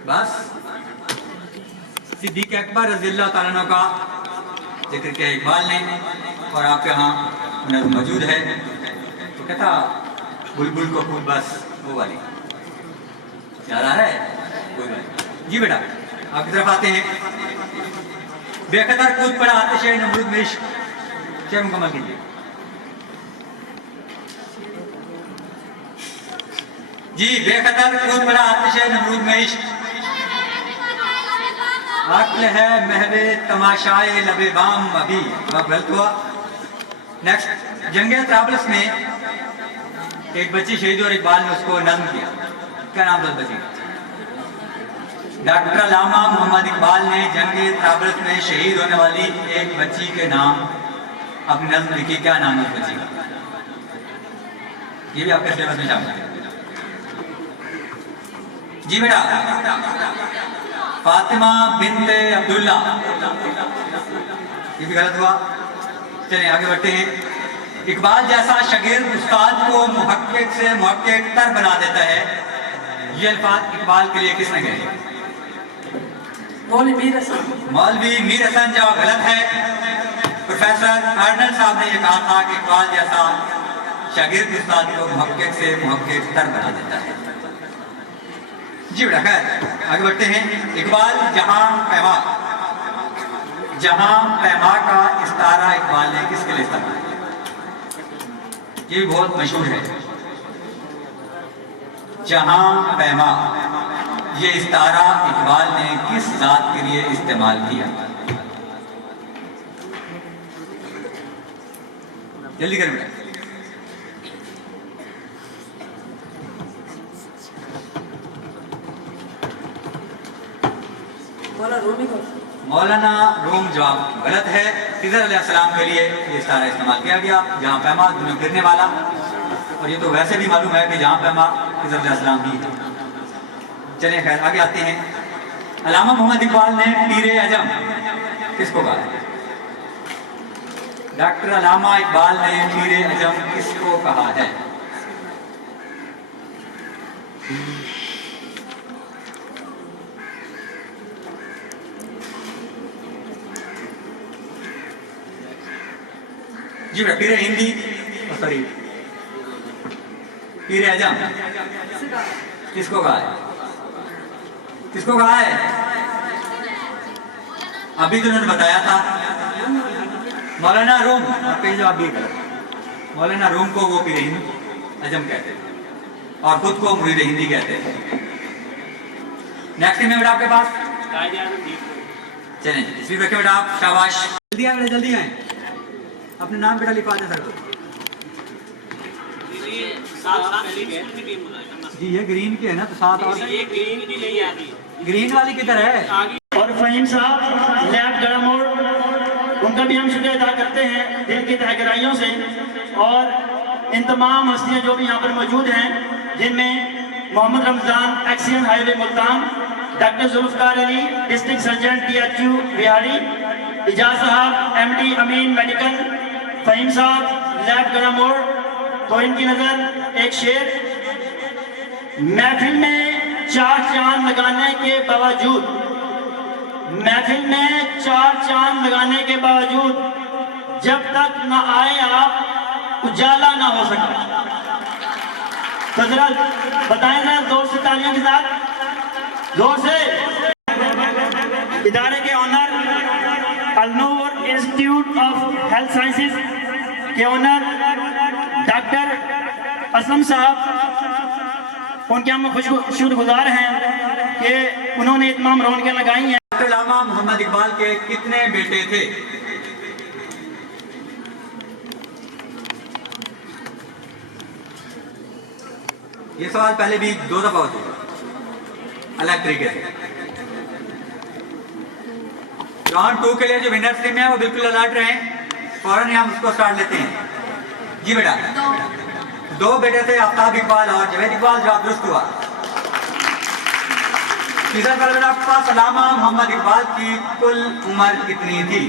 बस सिद्दीक अकबर रज़ियल्लाहु ताला अन्हु का जिक्र किया इकबाल ने, और आपके यहाँ नज़्म मौजूद है। तो कहता बुलबुल को फूल, बस वो वाली याद आ रहा है? कोई बात जी बेटा, आपकी तरफ आते हैं। बेखतर कूद पड़ा आतिश नमरूद में इश्क, शेर मुकम्मल कीजिए जी। बेखतर कूद पड़ा आतिश नमरूद में इश्क, अक्ल है महवे तमाशाए लबे बाम अभी। गलत हुआ। नेक्स्ट, जंगे त्राबलस में एक बच्ची शहीद और इकबाल ने उसको नज़्म किया। क्या नाम था बच्ची? डॉक्टर अल्लामा मोहम्मद इकबाल ने जंगे त्राबलस में शहीद होने वाली एक बच्ची के नाम अपनी नज़्म लिखी। क्या नाम है उस बच्ची का? ये भी आपके सिलेबस में शामिल है जी बेटा। फातिमा बिन्ते अब्दुल्ला, ये भी गलत हुआ। चलिए आगे बढ़ते हैं। इकबाल जैसा शागिर्द उस्ताद को मुहक्किक से मुहक्किक तर बना देता है, ये अल्फाज इकबाल के लिए किसने कहे? मौलवी मीर हसन। जवाब गलत है। प्रोफेसर अर्नल साहब ने यह कहा था कि इकबाल जैसा शागिर्द उस्ताद को मुहक्किक से मुहक्किक तर बना देता है जी बेटा। खैर आगे बढ़ते हैं। इकबाल जहां पैमा का इस्तारा इकबाल ने किसके लिए इस्तेमाल किया? ये भी बहुत मशहूर है। जहां पैमा, ये इस्तारा इकबाल ने किस जात के लिए इस्तेमाल किया? जल्दी करें बेटा। मौलाना रूम। जवाब गलत है। खिज़र अलैहिस्सलाम के लिए ये इस्तारा इस्तेमाल किया गया। जहाँ पैमा दुनिया गिरने वाला, और ये तो वैसे भी मालूम है कि जहाँ पैमा खिज़र अलैहिस्सलाम ही है। चलिए खैर आगे आते हैं। अल्लामा मोहम्मद इकबाल ने पीरे अजम किसको कहा है? डॉक्टर अल्लामा इकबाल ने पीरे अजम किसको कहा है? जी बेटा, पीरे हिंदी, सॉरी पीरे अजम किसको कहा है? किसको कहा है? अभी तो उन्होंने बताया था मौलाना रूम। आपका जवाब भी गलत। मौलाना रूम को वो पीरे हिंदी अजम कहते थे और खुद को मुरीद हिंदी कहते थे। नेक्स्ट में बेटा आपके पास चलें इसी रखे बेटा आप। शाबाश, जल्दी आए बेटा, जल्दी आए। अपने नाम बेटा लिखवा दे सर को जी। ये ग्रीन की है ना, तो साथ और ये ग्रीन की नहीं आती। ग्रीन वाली किधर है? और फहीम साहब लैब गड़ामोड़, उनका भी हम शुक्रिया अदा करते हैं दिल की तहे गहराइयों से। और इन तमाम हस्तियां जो भी यहाँ पर मौजूद हैं, जिनमें मोहम्मद रमजान एक्सीडेंट highway Multan, doctor Zulfiqar Ali district surgeon DHU Bihari, Ijaz sahab MD अमीन मेडिकल, फहीम साहब लैब गड़ामोड़। तो इनकी नजर एक शेर। महफिल में 4 चांद लगाने के बावजूद, महफिल में 4 चांद लगाने के बावजूद, जब तक न आए आप उजाला ना हो सका। तो जरा बताएं ना जोर से, तालियों के साथ जोर से। इदारे के owner Al-Noor institute of health sciences के ऑनर डॉक्टर असलम साहब, उनके हम शुक्रगुजार हैं कि उन्होंने इतमाम रौनकें लगाई हैं। अल्लामा मोहम्मद इकबाल के कितने बेटे थे? ये सवाल पहले भी 2 दफा हो चुका अलग तरीके से। राउंड 2 के लिए जो विनर टीम है वो बिल्कुल अलर्ट रहे। फौरन हम उसको स्टार्ट लेते हैं जी बेटा। 2 बेटे थे, आफ्ताब इकबाल और जवेद इकबाल। जवाब दुरुस्त हुआ। तीसरा सवाल बेटा आपके पास, अल्लामा मोहम्मद इकबाल की कुल उम्र कितनी थी?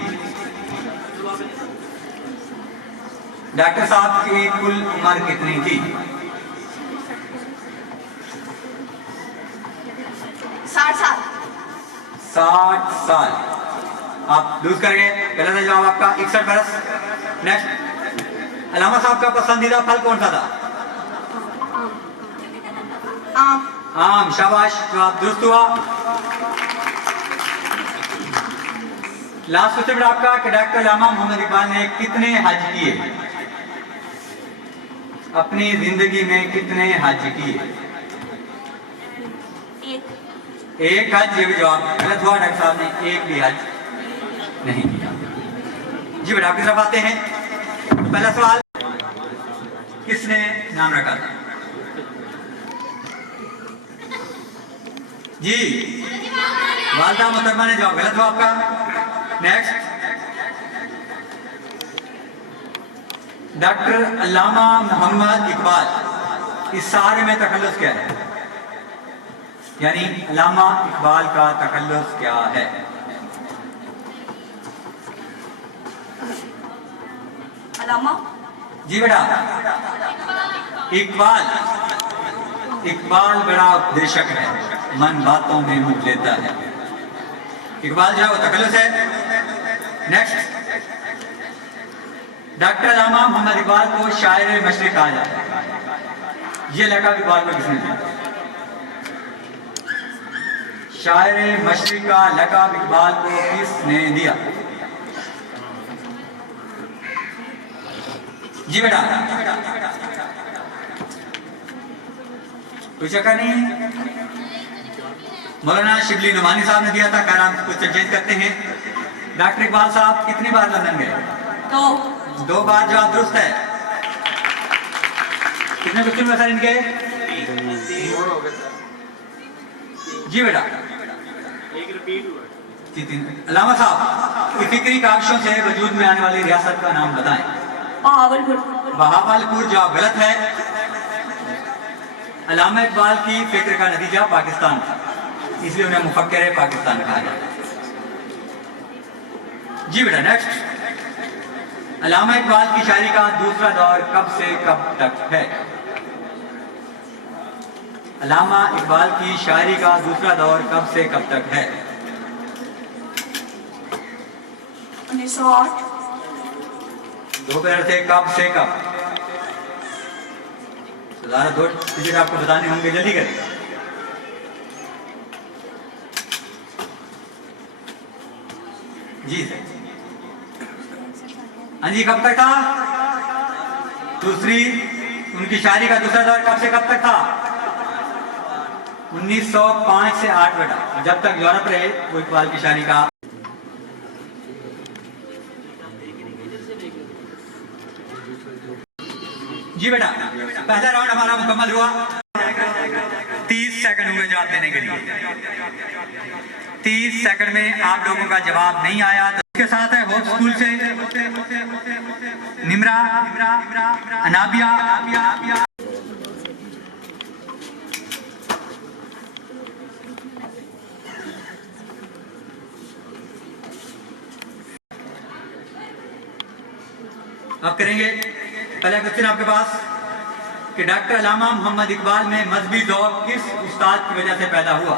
डॉक्टर साहब की कुल उम्र कितनी थी? 60 साल। 60 साल। आप लूज कर गए, गलत है जवाब आपका। 61 बरस। नेक्स्ट, अलामा साहब का पसंदीदा फल कौन सा था? आम। आम। शाबाश, जवाब दुरुस्त हुआ। लास्ट क्वेश्चन आपका कि डॉक्टर अल्लामा मोहम्मद इकबाल ने कितने हज किए? अपनी जिंदगी में कितने हज किए? एक हज। ये भी जवाब गलत हुआ, डॉक्टर साहब ने एक भी हज नहीं किया। जी बेटा, आपकी तरफ आते हैं। पहला सवाल, किसने नाम रखा था? जी, वालदा मोहतरमा ने। जवाब गलत हुआ आपका। नेक्स्ट, डॉक्टर अल्लामा मोहम्मद इकबाल, इस सारे में तखल्लुस क्या है? यानी अल्लामा इकबाल का तखल्लुस क्या है? अलामा। जी बेटा, इकबाल। इकबाल बड़ा उपदेशक है, मन बातों में मुख लेता है। इकबाल जो है वो तखल्लुस है। नेक्स्ट, डॉक्टर अल्लामा मोहम्मद इकबाल को शायर मशरिक कहा जाता है। ये लक़ब इकबाल को किसने दिया? शायर मशरिक का लक़ब इकबाल को किसने दिया? जी बेटा, कोई चक्कर नहीं। मौलाना शिबली नुमानी साहब ने दिया था। खैर, हम कुछ चेंज करते हैं। डॉक्टर इकबाल साहब कितनी बार लंदन गए? 2 बार। जवाब दुरुस्त है। कितने क्वेश्चन में सर इनके? जी बेटा, एक रिपीट हुआ। जी 3। अल्लामा साहब, फिक्री काविशों से वजूद में आने वाली रियासत का नाम बताएं। बहावलपुर। बहावलपुर। जवाब गलत है। अल्लामा इकबाल की फिक्र का नतीजा पाकिस्तान था, इसलिए उन्हें मुफक्किर पाकिस्तान कहा जाता है। जी बेटा, नेक्स्ट, अल्लामा इकबाल की शायरी का दूसरा दौर कब से कब तक है? अल्लामा इकबाल की शायरी का दूसरा दौर कब से कब तक है? 1908। दोपहर से कब से कब? ज़रा दो टिकट आपको बताने होंगे, जल्दी करें। जी सर। हाँ जी, कब तक था? दूसरी, उनकी शायरी का दूसरा दौर कब से कब तक था? 1905 से 8 बेटा। जब तक यूरोप रहे वो इकबाल की शायरी का। जी बेटा, पहला राउंड हमारा मुकम्मल हुआ। 30 सेकंड हुए जवाब देने के लिए। 30 सेकंड में आप लोगों का जवाब नहीं आया तो इसके साथ है होप स्कूल से निमरा, अनाबिया। आप करेंगे। पहला क्वेश्चन आपके पास कि डॉक्टर अल्लामा मोहम्मद इकबाल में मजहबी ज़ौक़ किस उस्ताद की वजह से पैदा हुआ?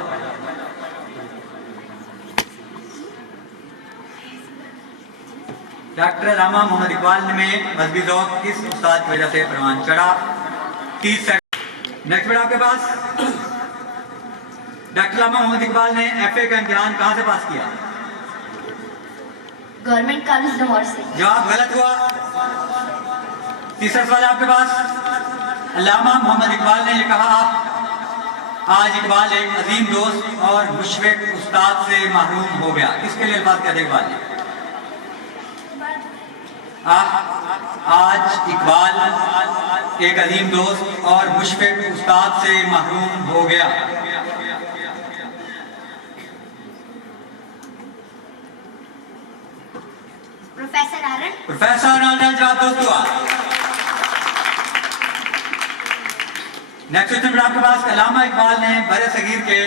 डॉक्टर अल्लामा मोहम्मद इकबाल में मजहबी ज़ौक़ किस उस्ताद की वजह से परवान चढ़ा? 30 सेकंड। नेक्स्ट बेटा आपके पास, डॉक्टर अल्लामा मोहम्मद इकबाल ने FA का इम्तिहान कहाँ से पास किया? गवर्नमेंट कॉलेज लाहौर से। जवाब गलत हुआ। तीसरा सवाल आपके पास, अल्लामा मोहम्मद इकबाल ने ये कहा, आज इकबाल एक अजीम दोस्त और मुशफ़िक़ उस्ताद से महरूम हो गया। किसके लिए अल्फाज़ कहते इकबाल ने? आज इकबाल एक अजीम दोस्त और मुशफ़िक़ उस्ताद से महरूम हो गया। प्रोफेसर आरन। प्रोफेसर आरन। जवाब दोस्त हुआ। नेक्स्ट क्वेश्चन आपके पास, अल्लामा इकबाल ने बरे सगीर के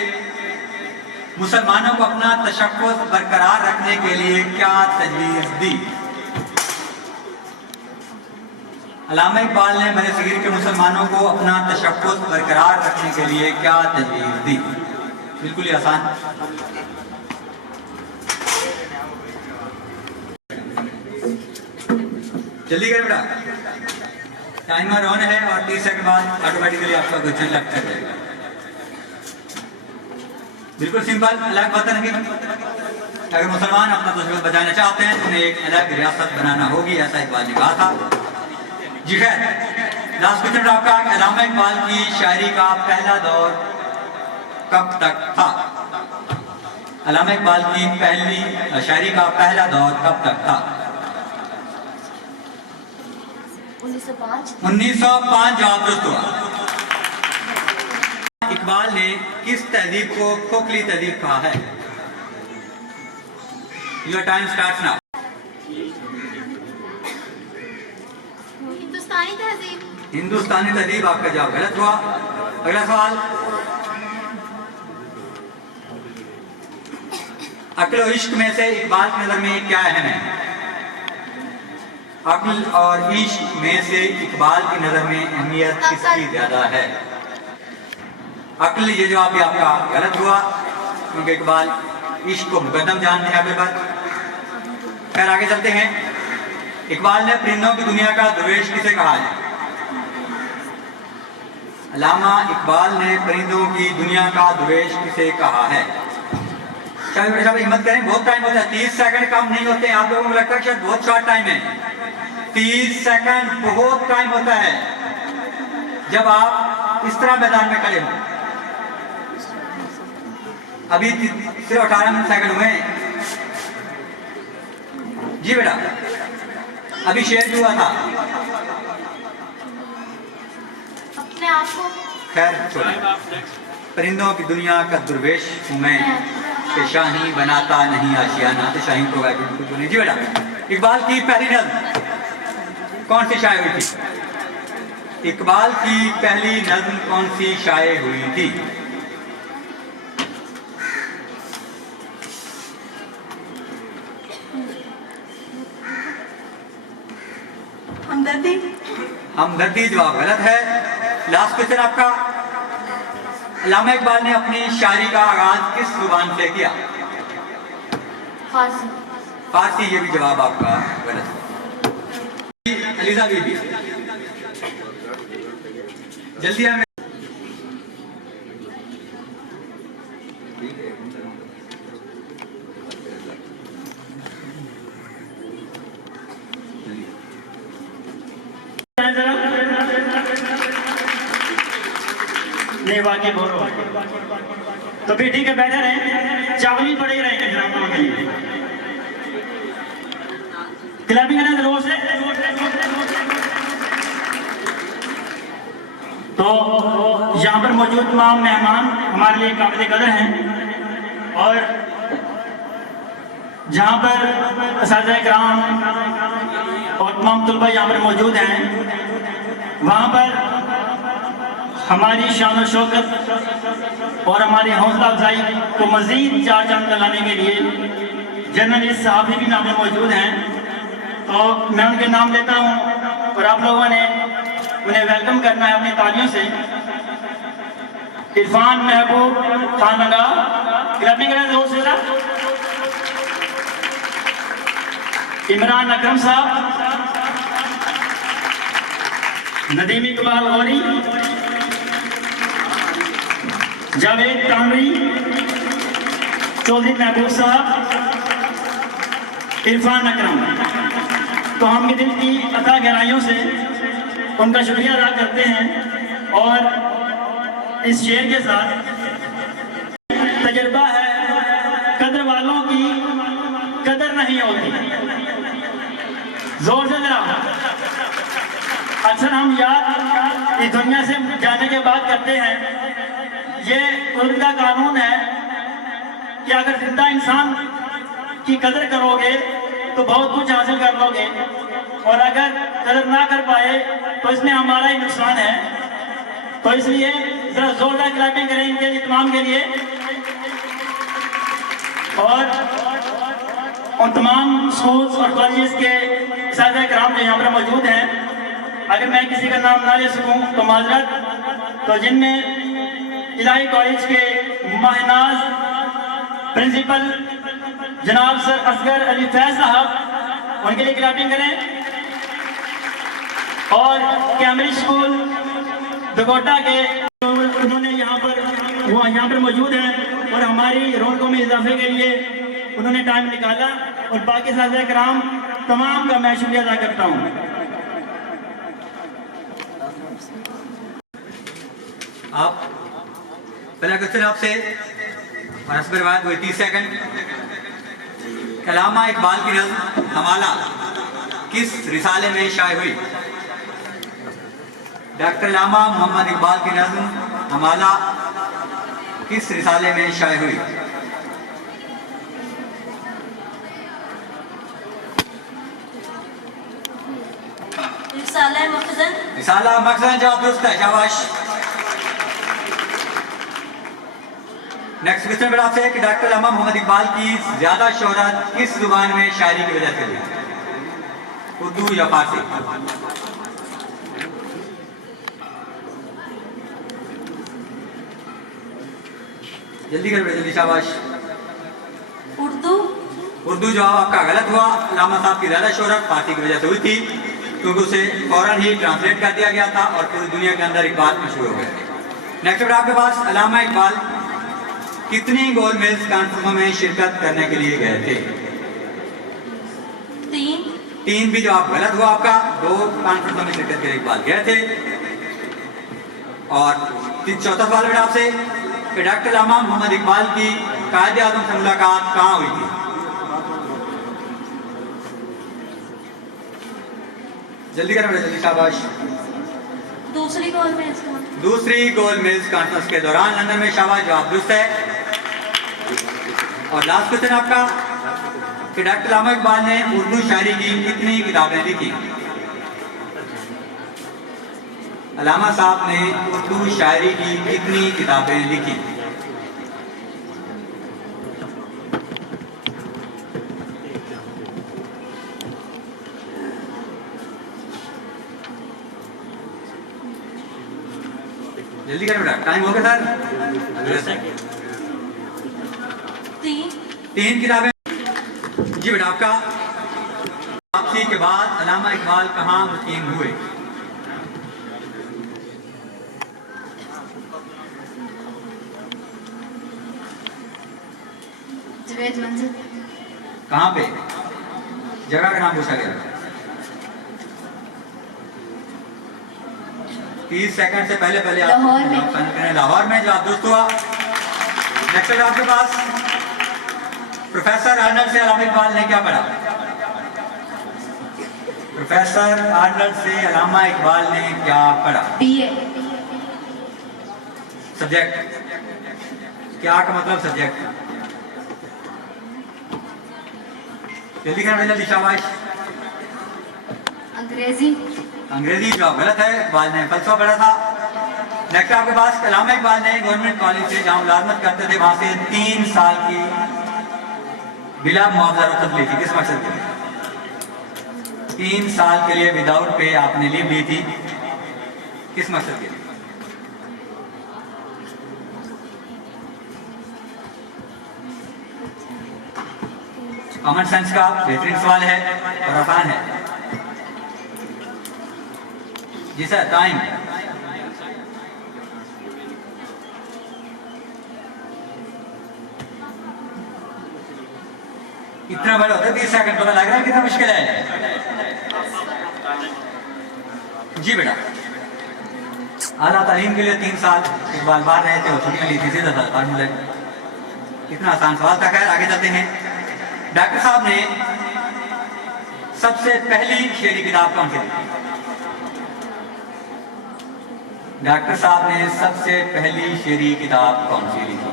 मुसलमानों को अपना तशक्कुस बरकरार रखने के लिए क्या तजवीज़ दी? अल्लामा इकबाल ने बरे सगीर के मुसलमानों को अपना तशक्कुस बरकरार रखने के लिए क्या तजवीज़ दी? बिल्कुल ही आसान। जल्दी करें बेटा, टाइमर ऑन है और 30 सेकंड बाद ऑटोमेटिकली आपका क्वेश्चन लग जाएगा। बिल्कुल सिंपल, अलग वतन की अगर मुसलमान अपना दुश्मन बचाना चाहते हैं तो उन्हें एक अलग रियासत बनाना होगी, ऐसा इकबाल ने कहा था। जी खैर, लास्ट क्वेश्चन आपका, अल्लामा इकबाल की शायरी का पहला दौर कब तक था? अल्लामा इकबाल की पहली शायरी का पहला दौर कब तक था? 1905। 1905 जवाब दुरुस्त हुआ। इकबाल ने किस तहजीब को खोखली तहजीब कहा है? Your time starts now. Hindustani तहजीब। हिंदुस्तानी तहजीब आपका जवाब गलत हुआ। अगला सवाल, अक्ल और इश्क में से इकबाल की नजर में क्या अहम है? अक्ल और इश्क में से इकबाल की नजर में अहमियत किसकी ज्यादा है? अक्ल, ये जवाब भी आपका गलत हुआ क्योंकि इकबाल इश्क को मुकद्दम जानते हैं अक्ल पर। खैर आगे चलते हैं। इकबाल ने परिंदों की दुनिया का दरवेश किसे कहा है? अल्लामा इकबाल ने परिंदों की दुनिया का दरवेश किसे कहा है? शायद हिम्मत करें, बहुत टाइम होता है, 30 सेकंड कम नहीं होते। आप लोगों को लगता है शायद बहुत शॉर्ट टाइम है। 30 सेकंड बहुत टाइम होता है जब आप इस तरह मैदान में खड़े हो। अभी सिर्फ 18 सेकंड हुए हैं। जी बेटा, अभी शेर भी हुआ था। अपने आप को। खैर छोड़िए, परिंदों की दुनिया का दुर्वेश हूँ मैं, कि शाही बनाता नहीं आशियाना, तो शाही को कुछ नहीं। जी बेटा, इकबाल की पहली नज्म कौन सी शाये हुई थी? इकबाल की पहली नज्म कौन सी शाये हुई थी? हमदर्दी। हमदर्दी जवाब गलत है। लास्ट क्वेश्चन आपका, अल्लामा इकबाल ने अपनी शायरी का आगाज किस जुबान से किया? फारसी। फारसी, ये भी जवाब आपका गलत है। अलीजा बीबी, जल्दी हमें। नहीं वाकई बोलो तो फिर ठीक है, बैठे रहे, चावल भी पड़े ही रहेंगे फिर हम लोगों के लिए। क्लैपिंग करना जरूर से। तो यहाँ पर मौजूद तमाम मेहमान हमारे लिए काबिल कदर हैं और जहाँ पर असातिज़ा किराम और तमाम तलबा यहाँ पर मौजूद हैं, वहाँ पर हमारी शान और शौकत और हमारी हौसला अफजाई को मज़ीद चार चांद लगाने के लिए जर्नलिस्ट साहब भी यहाँ पर मौजूद हैं। तो मैं उनके नाम लेता हूँ और आप लोगों ने उन्हें वेलकम करना है अपनी तालियों से। इरफान महबूब खान लगा, क्लैपिंग करें जोर से। इमरान अकरम साहब, नदीम इकबाल गौरी, जावेद तामरी, चौधरी महबूब साहब, इरफान अकरम। तो हम दिल की अता गहराइयों से उनका शुक्रिया अदा करते हैं और इस शेर के साथ तजर्बा है, कदर वालों की कदर नहीं होती। जोर से जरा। अक्सर हम याद इस दुनिया से जाने के बाद करते हैं, ये कुदरत का कानून है कि अगर जिंदा इंसान की कदर करोगे तो बहुत कुछ हासिल कर लोगे और अगर कदर ना कर पाए तो इसमें हमारा ही नुकसान है। तो इसलिए जरा जोरदार क्लैपिंग करें इनके लिए, तमाम के लिए। और उन तमाम स्कूल्स और कॉलेजेस के असातिज़ा किराम जो यहाँ पर मौजूद हैं, अगर मैं किसी का नाम ना ले सकूँ तो माजरत। तो जिनमें इलाही कॉलेज के महनाज प्रिंसिपल जनाब सर असगर अली फैज साहब, उनके लिए क्लैपिंग करें। और कैम्ब्रिज स्कूल दकोटा के उन्होंने यहाँ पर मौजूद हैं और हमारी रौनकों में इजाफे के लिए उन्होंने टाइम निकाला, और बाकी साथी कराम तमाम का मैं शुक्रिया अदा करता हूँ। आप पहला क्वेश्चन आपसे और इस पर बात हुई 30 सेकंड। अल्लामा इकबाल की नज़्म हमाला किस रिसाले में शाये हुई? डॉक्टर अल्लामा मोहम्मद इकबाल की नज़्म हमाला किस रिसाले में शाये हुई? रिसाला मखज़न। रिसाला मखज़न जवाब दुरुस्त है, शाबाश। नेक्स्ट क्वेश्चन मेरा आपसे है कि डॉक्टर अल्लामा मोहम्मद इकबाल की ज्यादा शोहरत किस जुबान में शायरी की वजह से हुई? उर्दू या फारसी? जल्दी कर बेटा, जल्दी, शाबाश। उर्दू। उर्दू जवाब आपका गलत हुआ। अल्लामा साहब की ज्यादा शोहरत फारसी की वजह से हुई थी, क्योंकि उसे फौरन ही ट्रांसलेट कर दिया गया था और पूरी दुनिया के अंदर इकबाल मशहूर हो गए। नेक्स्ट बेटा आपके पास, अल्लामा इकबाल कितनी गोल्ड मेल्स कॉन्फ्रेंसों में शिरकत करने के लिए गए थे? 3। 3 भी जवाब गलत हुआ आपका। 2 कॉन्फ्रेंसों में शिरकत के लिए इकबाल गए थे। और चौथा सवाल बेटा आपसे कि डॉक्टर अल्लामा मोहम्मद इकबाल की कायदे आज़म से मुलाकात कहाँ हुई थी? जल्दी करें बेटा, जल्दी, शाबाश। दूसरी गोल में दूसरी गोल्ड मेल्स कॉन्फ्रेंस के दौरान लंदन में, शाबाश, जवाब दुरुस्त है। और लास्ट क्वेश्चन आपका कि डॉक्टर अल्लामा इकबाल ने उर्दू शायरी की कितनी किताबें लिखी? अल्लामा साहब ने उर्दू शायरी की कितनी किताबें लिखी? जल्दी करें बेटा, टाइम हो गया सर। 3 किताबें। जी बेटा, आपका वापसी के बाद अल्लामा इकबाल कहाँ मुकीम हुए? जवेद मंजिल। कहाँ पे? जगह का नाम पूछा गया। 30 सेकंड से पहले आप लाहौर में जवाब दुरुस्त हुआ। नेक्स्ट है आपके पास, प्रोफेसर आर्नल्ड से अल्लामा इकबाल ने क्या पढ़ा? प्रोफेसर आर्नल्ड से अल्लामा इकबाल ने क्या पढ़ा? BA। सब्जेक्ट क्या का मतलब सब्जेक्ट? जल्दी करना, जल्दी, शाबाश। अंग्रेजी। अंग्रेजी जवाब गलत है। इकबाल ने फलसफा पढ़ा था। नेक्स्ट आपके पास, अल्लामा इकबाल ने गवर्नमेंट कॉलेज से जहाँ मुलाजमत करते थे वहां से 3 साल की बिला मुआवजा रुखसत ली थी, किस मकसद के लिए? 3 साल के लिए विदाउट पे आपने लीव ली थी, किस मकसद के लिए? कॉमन सेंस का बेहतरीन सवाल है और आसान है। जी सर, टाइम। इतना बड़ा होता है 30 सेकंड, पता लग रहा है कितना मुश्किल है। जी बेटा, आला तालीम के लिए 3 साल इकबाल बाहर रहे थे और छुट्टी ली थी, सीधा साल फार्मूला। इतना आसान सवाल था। खैर आगे चलते हैं। डॉक्टर साहब ने सबसे पहली शेरी किताब कौन सी लिखी? डॉक्टर साहब ने सबसे पहली शेरी किताब कौन सी लिखी?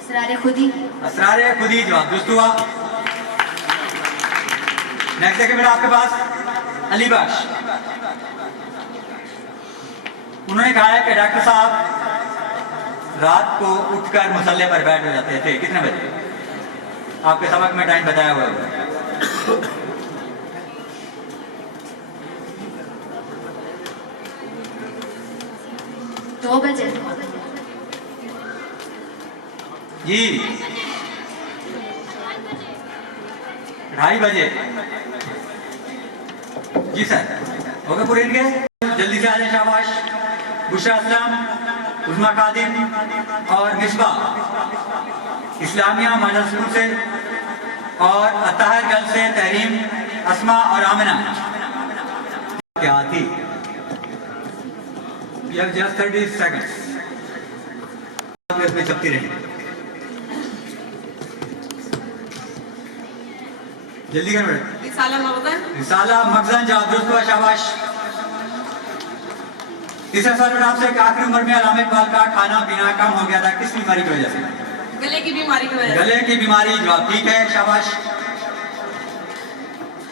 असरारे खुदी। असरारे खुदी जवाब दुरुस्त हुआ। नेक्स्ट देखिए बेटा आपके पास, अली बख्श। उन्होंने कहा है कि डॉक्टर साहब रात को उठकर मुसल्ले पर बैठ जाते थे, कितने बजे? आपके सबक में टाइम बताया हुआ है। 2 बजे। जी 2:30 बजे। जी सर, होगा पूरे इनके? जल्दी से आ जाए, शाबाश। बुशरा असलम, उस्मा खादिम और मिसबा इस्लामिया मॉडल स्कूल से, और अताहर गर्ल से तहरीम, अस्मा और आमिना। क्या थी? You have just 30 seconds। इसमें चलती रही, जल्दी कर बेटा। रिसाला मखज़न। रिसाला मखज़न, जवाब दुरुस्त हुआ, शाबाश। तीसरा सवाल बेटा आपसे, आखिरी उम्र में अल्लामा इकबाल का खाना पीना कम हो गया था, किस बीमारी की वजह से? गले की बीमारी की वजह से। गले की बीमारी, जवाब ठीक है, शाबाश।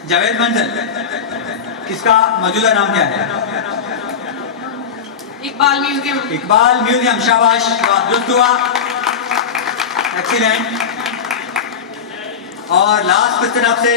जावेद मंजिल, इसका मौजूदा नाम क्या है? इकबाल म्यूजियम। इकबाल म्यूजियम, शाबाश, जवाब दुरुस्त हुआ, एक्सीलेंट। और लास्ट क्वेश्चन आपसे,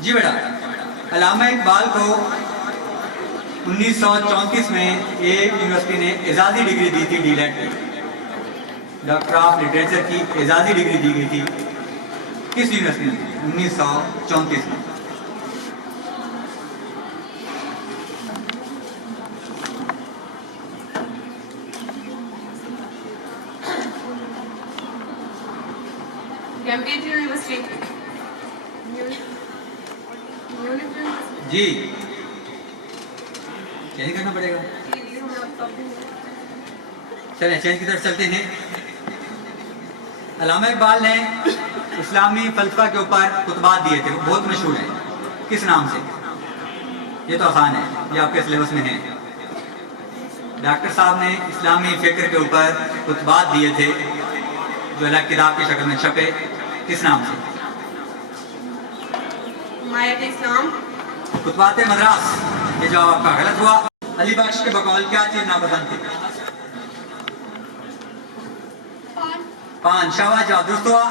जी बेटा, अल्लामा इकबाल को 1934 में एक यूनिवर्सिटी ने एजाजी डिग्री दी थी, डीलेट की, डॉक्टर ऑफ लिटरेचर की एजाजी डिग्री दी गई थी। किस यूनिवर्सिटी में? 1934 में। Cambridge university. जी चेंज करना पड़ेगा, चलें चेंज की तरफ चलते हैं। अल्लामा इकबाल ने इस्लामी फलसफा के ऊपर खुतबात दिए थे, बहुत मशहूर हैं, किस नाम से? ये तो आसान है, ये आपके सिलेबस में है। डॉक्टर साहब ने इस्लामी फिक्र के ऊपर खुतबात दिए थे, जो अलग किताब की शक्ल में छपे, किस नाम से? मायत इस्लाम। खुतबात मद्रास, ये जवाब आपका गलत हुआ। अली बख्श के बकौल क्या चीज नापसंद थी? पान, शाबाश, जवाब दुरुस्त हुआ।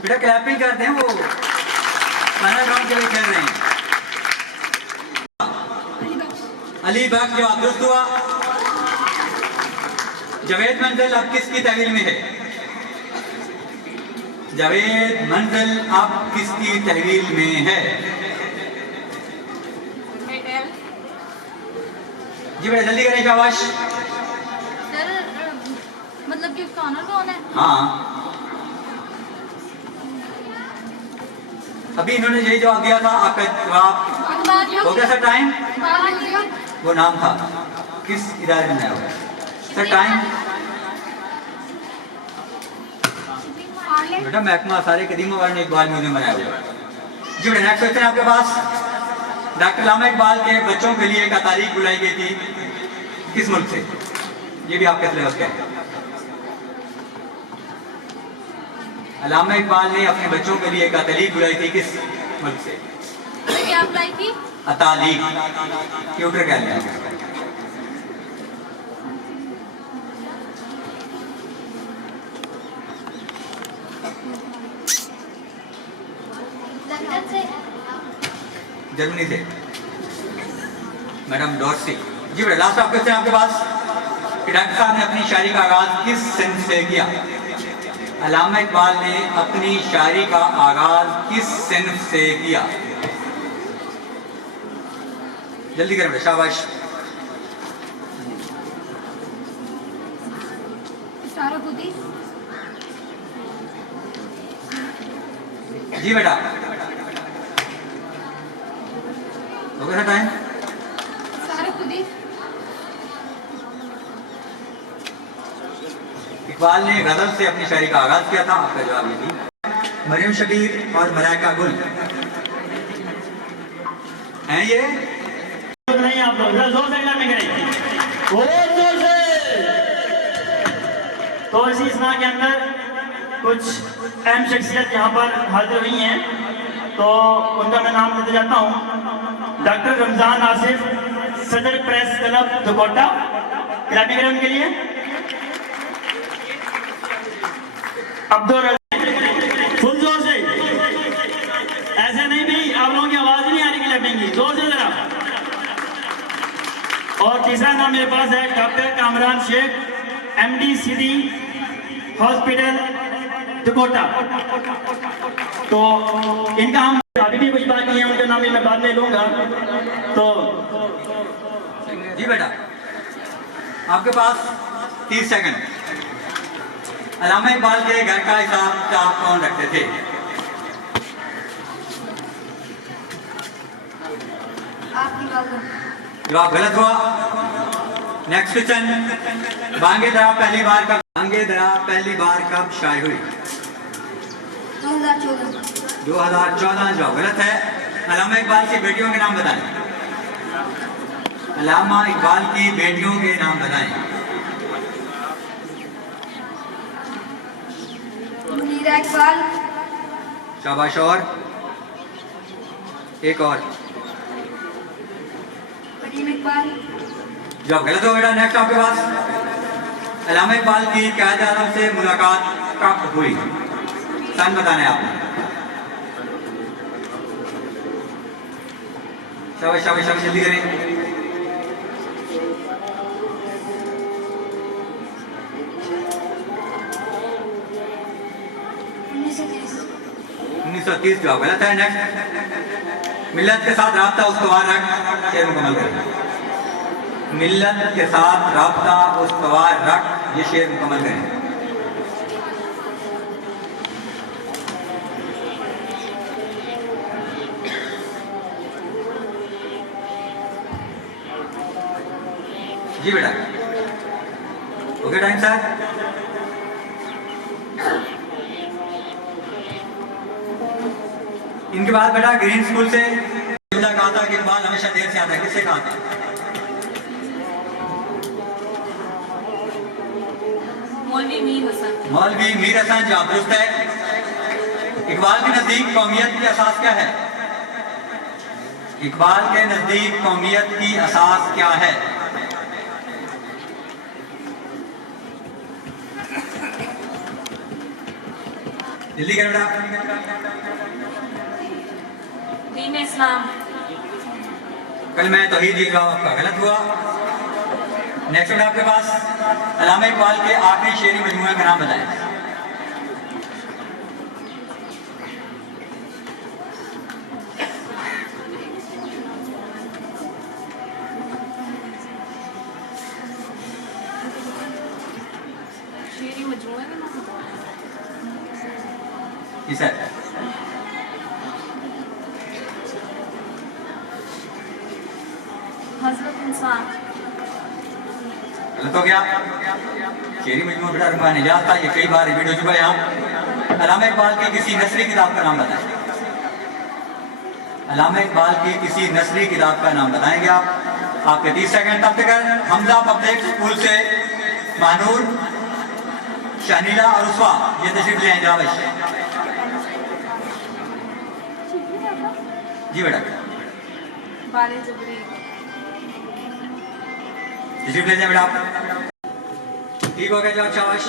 बेटा क्लैपिंग करते हैं, वो फाइनल राउंड के लिए खेल रहे हैं। अली बख्श, जवाब दुरुस्त हुआ। जावेद मंजिल अब किसकी तहवील में है? जावेद मंजिल अब किसकी तहवील में है? जी बेटा जल्दी करें, शाबाश। सर मतलब कि उसका ऑनर कौन है? हाँ, अभी इन्होंने यही जवाब दिया था, आपका जवाब हो गया सर। टाइम, वो नाम था, किस इदारे में आया हुआ सर? टाइम बेटा महकमा सारे कदीमों वाले ने इकबाल म्यूजियम बनाया हुआ। जी बेटा नेक्स्ट क्वेश्चन आपके पास, डॉक्टर अल्लामा इकबाल के बच्चों के लिए एक तारीख बुलाई गई थी, किस मुल्क से? ये भी आपके सिलेबस का है। अल्लामा इकबाल ने अपने बच्चों के लिए एक तारीख बुलाई थी, किस मुल्क से? क्या बुलाई थी? अतालीक, ट्यूटर कह लिया। जर्मनी से मैडम डॉर्सी। जी बेटा लास्ट आप क्वेश्चन आपके पास, कि डॉक्टर साहब ने अपनी शायरी का आगाज किस सिंफ से किया? अल्लामा इकबाल ने अपनी शायरी का आगाज किस सिंफ से किया? जल्दी करें बेटा, शाबाश। जी बेटा हो गया टाइम। इकबाल ने गजल से अपनी शायरी का आगाज किया था, आपका जवाब ये थी। मरियम शबीर और मलाइका गुल हैं ये? नहीं, आप लोग जोर से क्लैपिंग करेंगे, बहुत जोर से। तो इसी स्ना के अंदर कुछ अहम शख्सियत यहाँ पर हाजिर हुई हैं। तो उनका मैं नाम देते जाता हूँ। डॉक्टर रमजान आसिफ, सदर प्रेस क्लब दुकोटा, क्लैपिंग करें उनके लिए। अब्दुल फुल जोर से, ऐसे नहीं भी आप लोगों की आवाज नहीं आ रही क्लैपिंग की, जोर से जरा। और तीसरा नाम मेरे पास है doctor Kamran Sheikh, MD city hospital दुकोटा। तो इनका हम अभी भी कुछ बाकी है, उनका नाम भी मैं बाद में लूंगा। तो जी बेटा, आपके पास 30 सेकंड। अल्लामा इकबाल के घर का हिसाब किताब कौन रखते थे? आपकी बात है। जवाब गलत हुआ। नेक्स्ट क्वेश्चन, बांगे दरा पहली बार कब शाये हुई? 2014। 2014 जवाब गलत है। अल्लामा इकबाल की बेटियों के नाम बताएं। अल्लामा इकबाल की बेटियों के नाम बताएं। मुनीरा इकबाल, शाबाश। और एक और करीम इकबाल, जवाब गलत हो बेटा। नेक्स्ट आपके पास, अल्लामा इकबाल की कायद आज़म से मुलाकात कब हुई? सन बताना है आपने। शाबाश शाबाश शाबाश, जल्दी करें। 1930 जवाब गलत है। नेक्स्ट, मिल्लत के साथ राब्ता उसवार रख, शेर मुकम्मल करें। मिल्लत के साथ राब्ता उसवार रख, ये शेर मुकम्मल करें। जी बेटा, ओके टाइम सर। इनके बाद बेटा ग्रीन स्कूल से कहा था कि इकबाल हमेशा देर से आता है, किससे कहा था? मौलवी मीर हसन। मौलवी मीर हसन जवाब दुरुस्त है। इकबाल के नजदीक कौमियत की असास क्या है? इकबाल के नजदीक कौमियत की असास क्या है? जल्दी करें बेटा। दीन इस्लाम। कल मैं तौहीद, ये जवाब आपका गलत हुआ। नेक्स्ट बेटा आपके पास, अल्लामा इकबाल के आखिरी शेरी मजमूए का नाम बताएं। शेरी मजमूए का नाम जी सर। हजरत इंसान। गलत हो गया। शेरी मजमूआ बेटा रुपा निजात था, ये कई बार रिपीट हो चुका है यहाँ। अल्लामा इकबाल की किसी नस्री किताब का नाम बताएं। अल्लामा इकबाल की किसी नस्री किताब का नाम बताएंगे आप। आपके 30 सेकंड। तब तक हमजा पब्लिक स्कूल से मानूर, शानीला और उसवा ये तशरीफ ले आएंगे। जावेश जी बेटा, बाले जबरी। तशरीफ ले जाए बेटा आप। ठीक हो गया जवाब, शाबाश।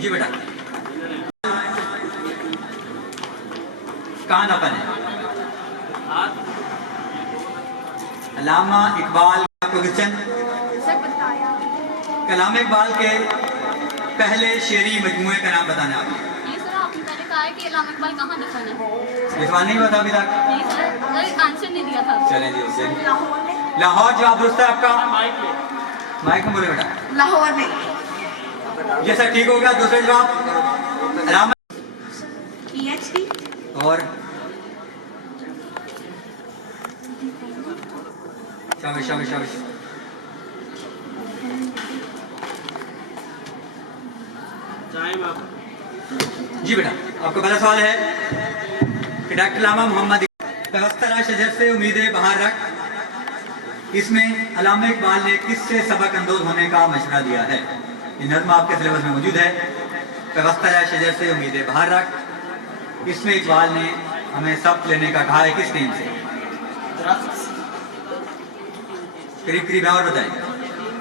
जी बेटा, कहाँ दफन है? अल्लामा इकबाल का क्वेश्चन, कलाम इकबाल के पहले शेरी मजमूए का नाम बताना है आपको। ये सर आपने पहले कहा है कि अल्लामा इकबाल कहाँ दफन है? इस बार नहीं बता अभी तक। नहीं सर, आंसर नहीं दिया था। चलें जी, उससे लाहौर जवाब दुरुस्त है आपका। माइक में बोले बेटा। लाहौर में। ये सर ठीक हो गया। दूसरा जवाब अल्लामा PhD। और शाबाश शाबाश शाबाश। जी बेटा, आपका पहला सवाल है कि डॉक्टर अल्लामा मोहम्मद तवस्तरा शजर से उम्मीदें बाहर रख, इसमें अल्लामा इकबाल ने किससे सबक अंदोज होने का मशवरा दिया है? ये नज़्म आपके सिलेबस में मौजूद है। तवस्तरा शजर से उम्मीदें बाहर रख, इसमें इकबाल ने हमें सब लेने का कहा है, किस टीम से? करीब करीब है, और बताइए।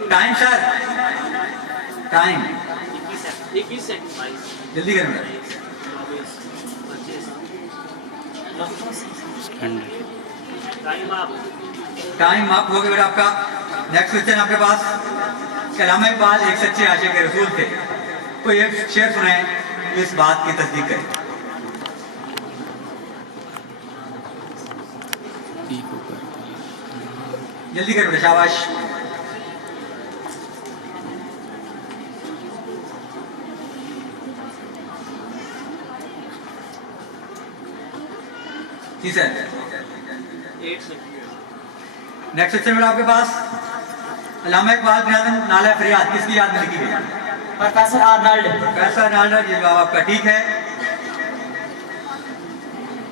टाइम सर, टाइम 21 सेकंड जल्दी करें बेटा। टाइम आप हो गया बेटा आपका। नेक्स्ट क्वेश्चन आपके पास। कलाम इकबाल एक सच्चे आशिक रसूल थे, कोई एक शेर सुनाए तो इस बात की तस्दीक करें। जल्दी करें बेटा, शाबाश। जी सर। 8 सेकंड नेक्स्ट क्वेश्चन बेटा आपके पास। अल्लामा इकबाल की नाज़म नाला फरियाद किसकी याद में लिखी गई? Professor Arnold. प्रोफेसर आर्नल्ड, ये जवाब आपका ठीक है।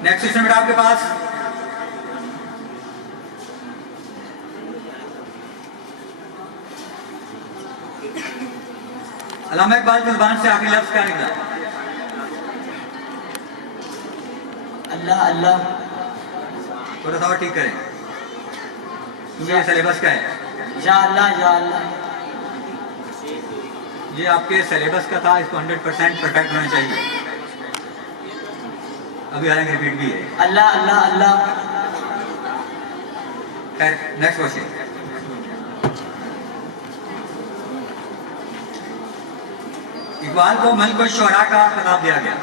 नेक्स्ट क्वेश्चन बेटा आपके पास। अल्लामा इकबाल की जुबान से आखिरी लफ्ज क्या निकला? अल्लाह अल्लाह। थोड़ा सा और ठीक करें, क्योंकि ये सिलेबस का है। या अल्लाह या अल्लाह। ये आपके सिलेबस का था, इसको 100% परफेक्ट होना चाहिए। अभी हालांकि रिपीट भी है। अल्लाह अल्लाह अल्लाह। खैर, नेक्स्ट क्वेश्चन। इकबाल को मल्क शुअरा का खिताब दिया गया।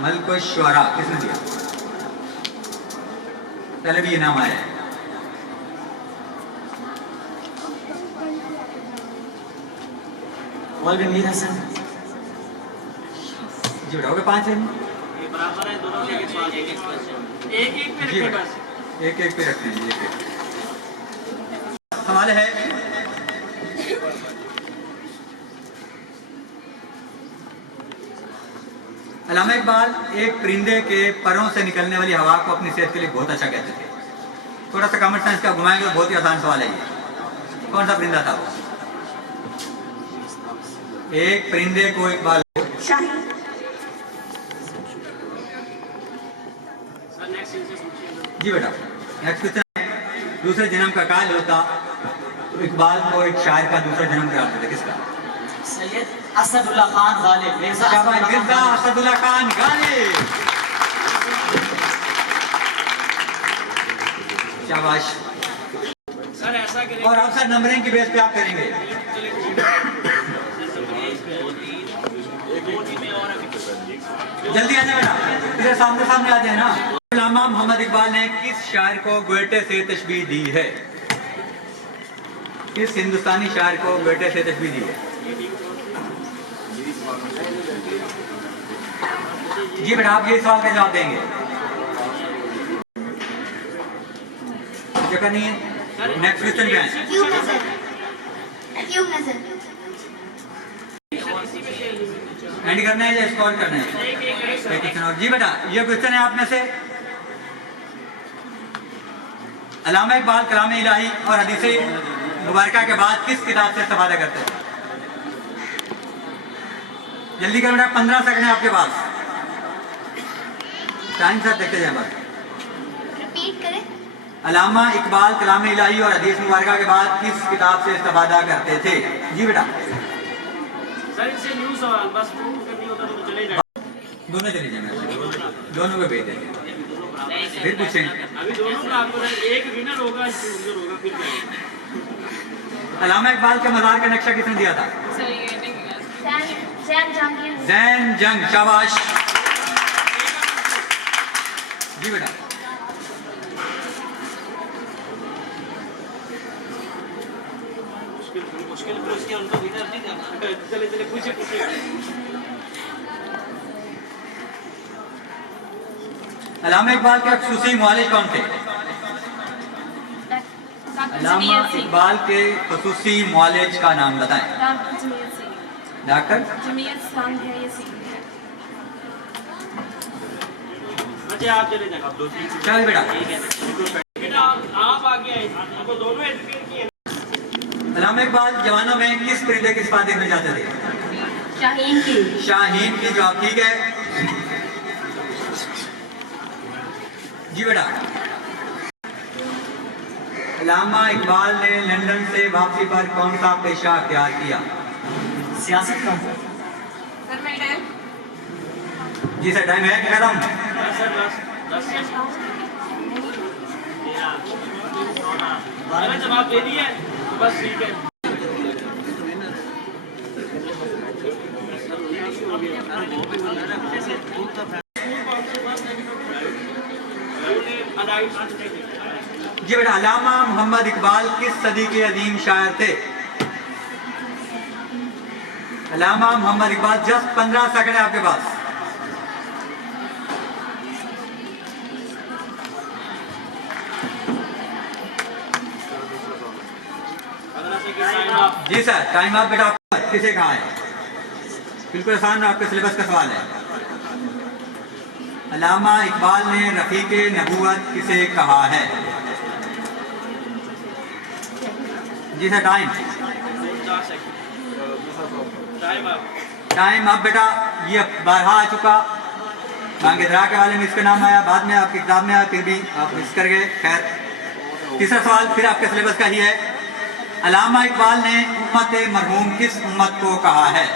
मल्क शुअरा किसने दिया? पहले भी ये नाम आया है। मौलवी मीर हसन। जी बेटा, हो गए 5 ये बराबर है, दोनों के सवाल एक एक पे जी रखिए बेटा, बस। एक एक पे रखते हैं। एक एक सवाल है। अल्लामा इकबाल एक परिंदे के परों से निकलने वाली हवा को अपनी सेहत के लिए बहुत अच्छा कहते थे। थोड़ा सा कॉमन सेंस का घुमाएंगे तो बहुत ही आसान सवाल है ये। कौन सा परिंदा था वो? एक परिंदे को इकबाल शाहीन। सर नेक्स्ट इनसे पूछिए। जी बेटा, नेक्स्ट क्वेश्चन। दूसरे जन्म का काल होता तो इकबाल को एक शायर का दूसरा जन्म कराते थे, किसका? सैयद असदुल्ला खान गालिब। मिर्जा मिर्जा असदुल्ला खान गालिब। शाबाश। सर ऐसा करें और अक्सर नंबरिंग की बेस पे आप करेंगे। जल्दी आ जाए बेटा, इधर सामने सामने आ जाए ना। अल्लामा मोहम्मद इकबाल ने किस शायर को गोयटे से तशबीह दी है? किस हिंदुस्तानी शायर को गोयटे से तशबीह दी है? जी बेटा, आप ये सवाल का जवाब देंगे। जगह नहीं है। नेक्स्ट क्वेश्चन पे आए। क्यों नजर? क्यों नजर? एंड करना है या स्कोर करना है? एक क्वेश्चन और। जी बेटा, ये क्वेश्चन है आप में से। अल्लामा इकबाल कलाम इलाही और हदीस मुबारका के बाद किस किताब से इस्तेफादा करते हैं? जल्दी कर बेटा, 15 सेकंड है आपके पास। टाइम सर देखते जाए बस। रिपीट करें। अल्लामा इकबाल कलाम इलाही और हदीस मुबारका के बाद किस किताब से इस्तेफादा करते थे? जी बेटा। सर इनसे न्यू सवाल बस प्रूव करनी होता तो चले जाए। दोनों चले जाए, दोनों को भेज देंगे, फिर पूछें। अभी दोनों का आपको एक विनर होगा, एक लूजर होगा, फिर जाएंगे। अल्लामा इकबाल के मज़ार का नक्शा किसने दिया था? जैन जहांगीर। जैन जंग। शाबाश। जी बेटा। मुश्किल पूछ के उनको विनर नहीं करना। चले चले पूछे पूछे। अल्लामा इकबाल के खुसूसी मुआलिज कौन थे? अल्लामा इकबाल के खुसूसी मुआलिज का नाम बताएं। डॉक्टर अच्छा आप चले जाए। चल बेटा। बेटा आप आगे आए, आपको दोनों एजुकेट किए। अल्लामा इकबाल जवानों में किस परिंदे की सिफात देखना चाहते थे? शाहीन की। शाहीन की। जवाब ठीक है। जी बेटा। अल्लामा इकबाल ने लंदन से वापसी पर कौन सा पेशा अख्तियार किया? सियासत का। सर मैं टाइम जी सर, टाइम है खत्म। सर बस मैंने जवाब दे दिया बस ठीक है। जी बेटा, अल्लामा मोहम्मद इकबाल किस सदी के अजीम शायर थे? अल्लामा मोहम्मद इकबाल, जस्ट 15 सेकंड है आपके पास। जी सर, टाइम आप बेटा किसे कहा है? बिल्कुल आसान, आपके सिलेबस का सवाल है। अल्लामा इकबाल ने रफीके नबूवत किसे कहा है? जी सर, टाइम टाइम आप बेटा, ये बारहा आ चुका। बांगे दरा के वाले में इसका नाम आया, बाद में आपकी किताब में आया, फिर भी आप मिस कर गए। खैर, तीसरा सवाल फिर आपके सिलेबस का ही है। अल्लामा इकबाल ने उम्मत मरहूम किस उम्मत को कहा है?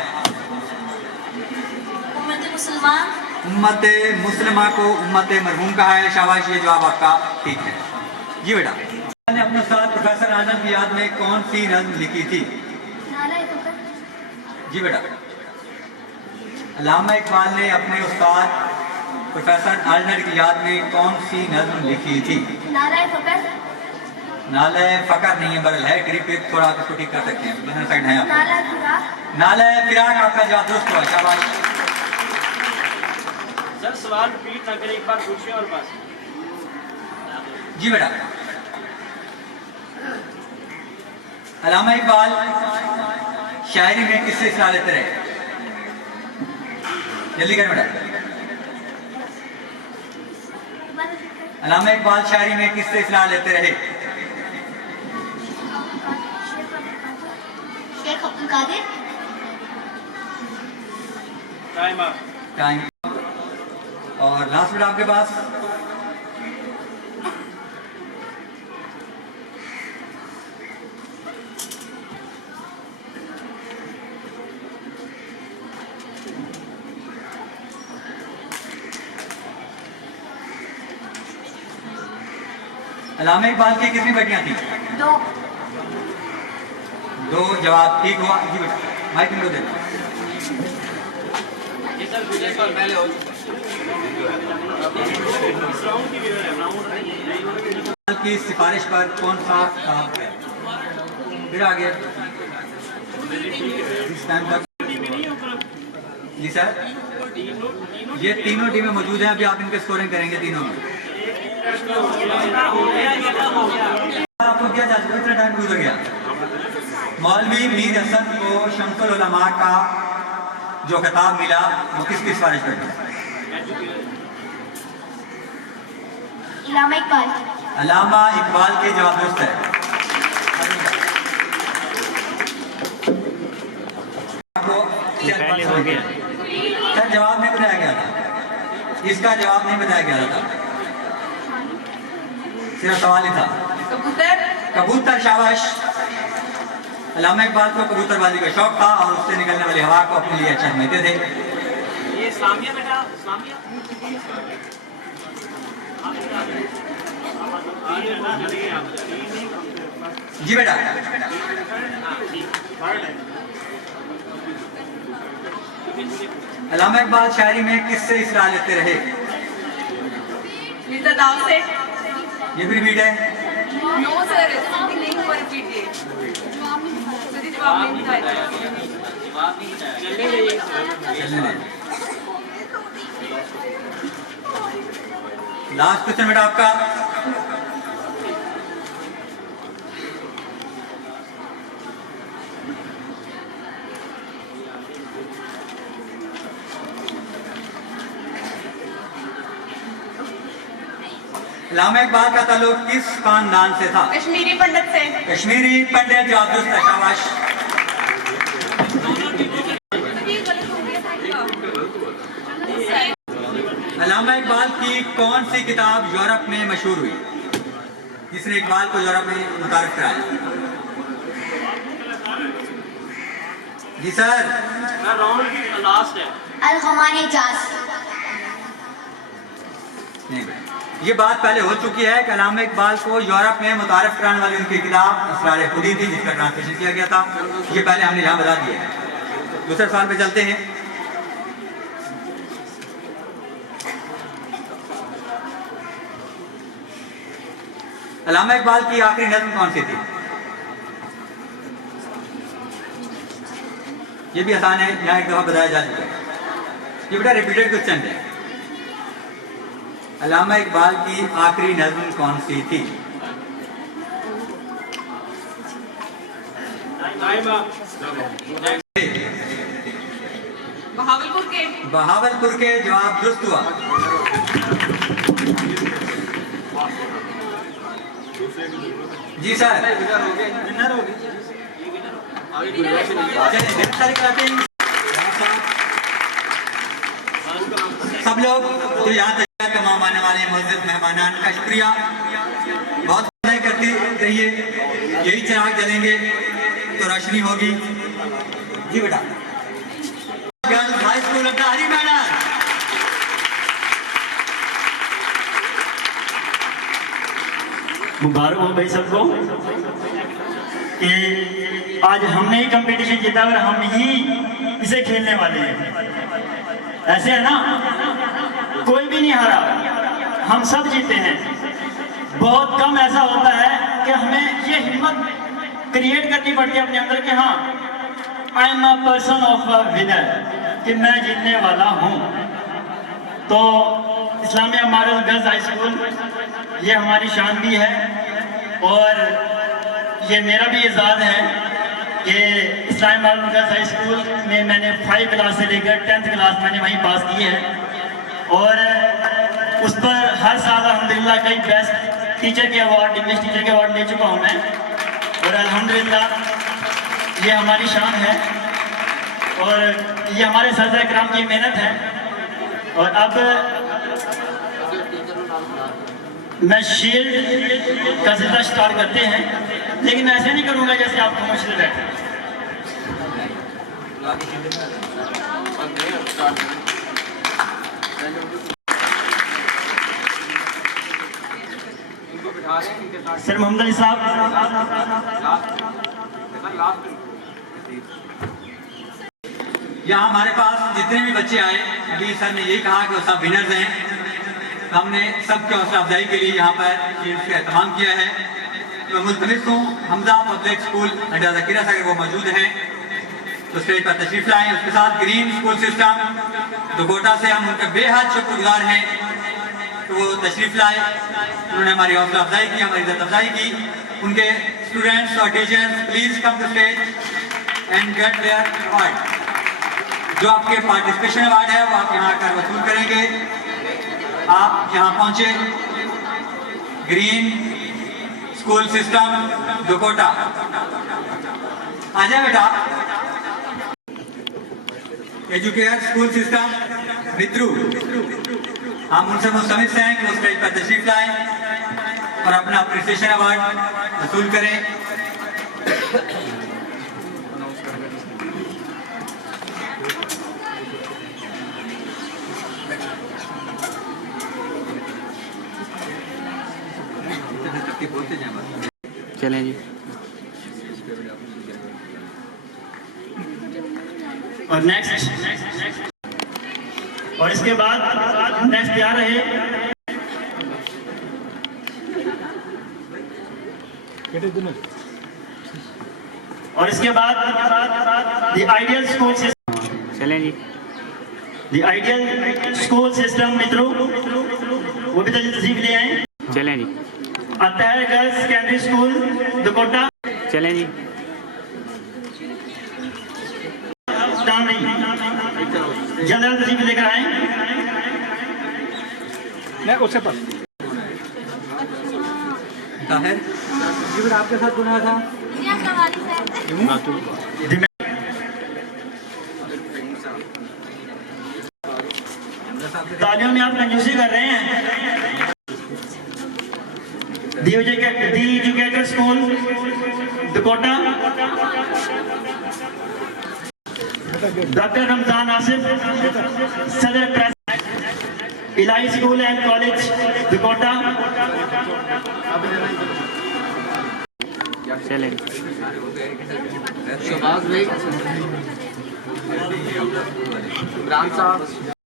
उम्मत मुसलमान। उम्मत मुस्लिमा को उम्मत मरहूम कहा है। शाबाश, ये जवाब आपका ठीक है। जी बेटा, ने अपने उस्ताद प्रोफेसर आजम की याद में कौन सी नज़्म लिखी थी? नाराय फकर। जी बेटा, अल्लामा इकबाल ने अपने उस्ताद प्रोफेसर आजम की याद में कौन सी नज़्म लिखी थी? नाराय फकर। नाले फकर नहीं है, बरल है। करीब करीब थोड़ा आप इसको ठीक कर सकते हैं। 15 सेकंड है आपके। नाराय फिराक। नाले फिराक आपका जवाब दुरुस्त हुआ। शाबाश। सर सवाल रिपीट ना करें, एक बार पूछिए और बस। जी बेटा, अल्लामा इकबाल शायरी में किससे सलाह लेते रहे? जल्दी करें बेटा। अल्लामा इकबाल शायरी में किससे सलाह लेते रहे? Sheikh Abdul Qadir. Time up. Time. और लास्ट बेटा आपके पास। अल्लामा इकबाल की कितनी बेटियां थी? 2। 2 जवाब ठीक हुआ। जी बेटा, माइक इनको दे दो। ये सर विजय सर पहले हो चुका की सिफारिश पर कौन सा काम है? फिर आगे इस टाइम तक। जी सर, ये तीनों टीमें मौजूद हैं। अभी आप इनके स्कोरिंग करेंगे तीनों में। आपको क्या जा चुका, इतना टाइम गुजर गया। मौलवी मीर हसन को शम्सुल उलमा का जो खिताब मिला वो किसकी सिफारिश पर? अल्लामा इकबाल। अल्लामा इकबाल के जवाब दुरुस्त है। पहले हो गया। सर जवाब नहीं बताया गया था, इसका जवाब नहीं बताया गया था, सिर्फ सवाल ही था। कबूतर। कबूतर, शाबाश। अल्लामा इकबाल को कबूतरबाजी का शौक था और उससे निकलने वाली हवा को अपने लिए अच्छा समझते थे। ये इस्लामिया बेटा, इस्लामिया। जी बेटा, अल्लामा इकबाल शायरी में किससे इसरार लेते रहे? मिर्जा दाव से। ये भी रिपीट है। नो सर, नहीं हुआ रिपीट ये। जवाब नहीं बताया। चलने दीजिए। चलने दें। लास्ट क्वेश्चन बेटा आपका। अल्लामा इकबाल का ताल्लुक किस खानदान से था? कश्मीरी पंडित से। कश्मीरी पंडित, जवाब दुरुस्त है। शाबाश। अल्लामा इकबाल की कौन सी किताब यूरोप में मशहूर हुई, जिसने इकबाल को यूरोप में मुतारिफ कराया? जी सर। राउंड लास्ट है। अल-ख़ुमानी जास। नहीं, ये बात पहले हो चुकी है कि अल्लामा इकबाल को यूरोप में मुतारिफ कराने वाली उनकी किताब असरार खुदी थी, जिसका ट्रांसलेशन किया गया था। ये पहले हमने यहाँ बता दिया है। दूसरे सवाल पे चलते हैं। अल्लामा इकबाल की आखिरी नज़्म कौन सी थी? ये भी आसान है, यहाँ एक दफा बताया जा चुका है। ये बेटा रिपीटेड क्वेश्चन है। अल्लामा इकबाल की आखिरी नज़्म कौन सी थी? बहावलपुर के जवाब दुरुस्त हुआ। जी सर। सब लोग जो यहाँ तक तमाम आने वाले मुअज़्ज़िज़ मेहमानान का शुक्रिया, बहुत मदद करती रहिए। यही चिराग जलेंगे तो रोशनी होगी। जी बेटा। गर्ल्स हाई स्कूल ऑफ हरी मैडम। मुबारक हो भाई सबको कि आज हमने ही कंपटीशन जीता और हम ही इसे खेलने वाले हैं। ऐसे है ना, कोई भी नहीं हारा, हम सब जीते हैं। बहुत कम ऐसा होता है कि हमें ये हिम्मत क्रिएट करनी पड़ती है अपने अंदर कि हाँ, I am a person of a winner, कि मैं जीतने वाला हूँ। तो Islamia model girls high school ये हमारी शान भी है, और ये मेरा भी एजाज़ है कि Islamia model girls high school में मैंने 5 क्लास से लेकर 10th क्लास मैंने वहीं पास की है, और उस पर हर साल अल्हम्दुलिल्लाह कई बेस्ट टीचर के अवार्ड, इंग्लिश टीचर के अवार्ड ले चुका हूँ मैं, और अल्हम्दुलिल्लाह ये हमारी शान है और ये हमारे सदर इकराम की मेहनत है। और अब मैं शेर का सिलसिला स्टार्ट करते हैं, लेकिन मैं ऐसे नहीं करूँगा जैसे आप खामोश से बैठे। सर मोहम्मद अली साहब। यहाँ हमारे पास जितने भी बच्चे आए, अभी सर ने यही कहा कि वो सब विनर्स हैं। हमने सबके हौसला अफजाई के लिए यहाँ पर चीज़ का एहतमाम किया है। तो मुल्तमिस हूँ हमजा पब्लिक स्कूल अंडर ज़कीरा से अगर वो मौजूद हैं तो स्टेज पर तशरीफ लाएँ। उसके साथ ग्रीन स्कूल सिस्टम दोकोटा से हम उनका बेहद शुक्रगुजार हैं तो वो तशरीफ लाए। उन्होंने हमारी हौसला अफजाई की, हमारी इज्जत अफजाई की। उनके स्टूडेंट्स और teachers please come to stage and get their award. जो आपके पार्टिसिपेशन अवार्ड है वो आप यहाँ आकर वसूल करेंगे। आप यहाँ पहुँचे, ग्रीन स्कूल सिस्टम दोकोटा। आ जाए बेटा। एजुकेटर स्कूल सिस्टम मित्रू, हम उनसे मुस्तमिद हैं कि वो स्टेज पर तशरीफ लाएं और अपना अप्रिसिएशन अवार्ड वसूल करें। चलें जी। और नेक्स्ट और इसके बाद नेक्स्ट क्या रहे? और इसके बाद द आइडियल स्कूल सिस्टम। चलें जी। द आइडियल स्कूल सिस्टम मित्रों वो भी तशरीफ ले आए। चलें जी। आता है गर्ल्स सेकेंडरी स्कूल दोकोटा। चलें जी। जनरल तशरीफ लेकर आए। उससे पर ताहिर जी आपके साथ जुड़ा था। तालियों में आप कंजूसी कर रहे हैं। The Educator School, Dakota. Dr. Ramzan Asif, Sadr President, Eli School and College, Dakota. चलें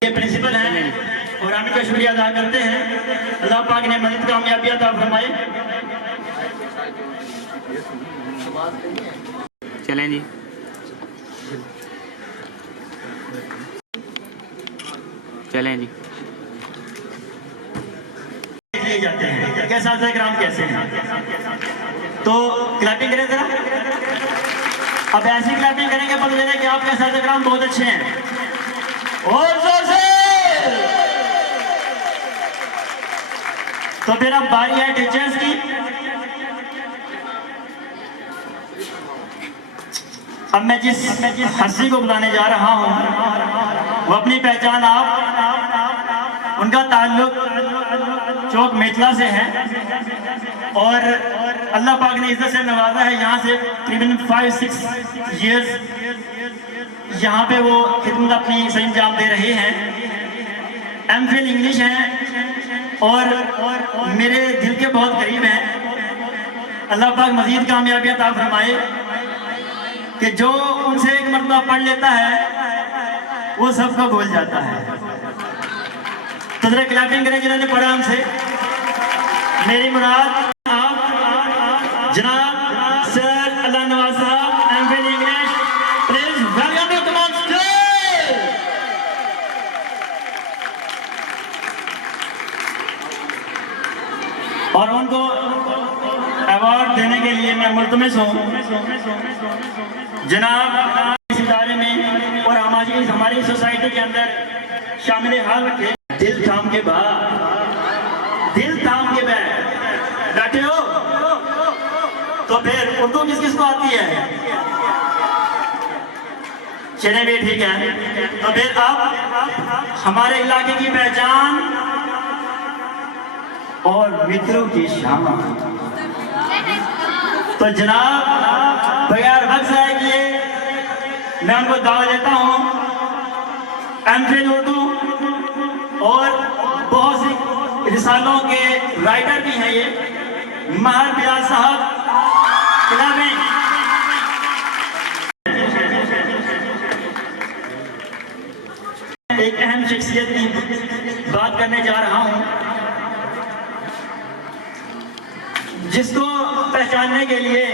ये प्रिंसिपल हैं और हम इनका शुक्रिया अदा करते हैं। अल्लाह पाक ने मज़ीद कामयाबी अता फरमाए। चलें जी। चलें जी। लिए जाते हैं कैसा ग्राम कैसे हैं, तो क्लैपिंग करें जरा। अब ऐसी क्लैपिंग करेंगे पता चलेगा कि आपके साथग्राम बहुत अच्छे हैं। और जोर से। तो फिर अब बारी है टीचर्स की। अब मैं जिस हस्ती को बुलाने जा रहा हूं वो अपनी पहचान आप, उनका ताल्लुक चौक मेतला से है और अल्लाह पाक ने इज्जत से नवाजा है। यहाँ से तकरीबन 5-6 ईयर्स यहाँ पे वो खिदमत अपनी सही अंजाम दे रहे हैं। MPhil इंग्लिश हैं और मेरे दिल के बहुत करीब हैं। अल्लाह पाक मजीद कामयाबी अता फरमाए कि जो उनसे एक मरतबा पढ़ लेता है वो सबको भूल जाता है। तो जरा क्लैपिंग करें जिन्होंने पढ़ा हमसे। मेरी मुराद आप जनाब sir Allah Nawaz sahab, MPhil English, please welcome to come on stage. और उनको अवार्ड देने के लिए मैं मुल्तमिस हूँ जनाब इस इदारे में और हमारी सोसाइटी के अंदर शामिल हाल रखे। दिल थाम के बाद, दिल थाम के बैठ बैठे हो तो फिर उर्दू किस किस को आती है? चले भी ठीक है। तो फिर अब हमारे इलाके की पहचान और मित्रों की शान। तो जनाब बगैर वक्त ज़ाया किए मैं उनको दावा देता हूँ। MPhil उर्दू और बहुत सी रिसालों के राइटर भी हैं ये महर बिलाल साहब। क्लैपिंग। एक अहम शख्सियत की बात करने जा रहा हूं जिसको पहचानने के लिए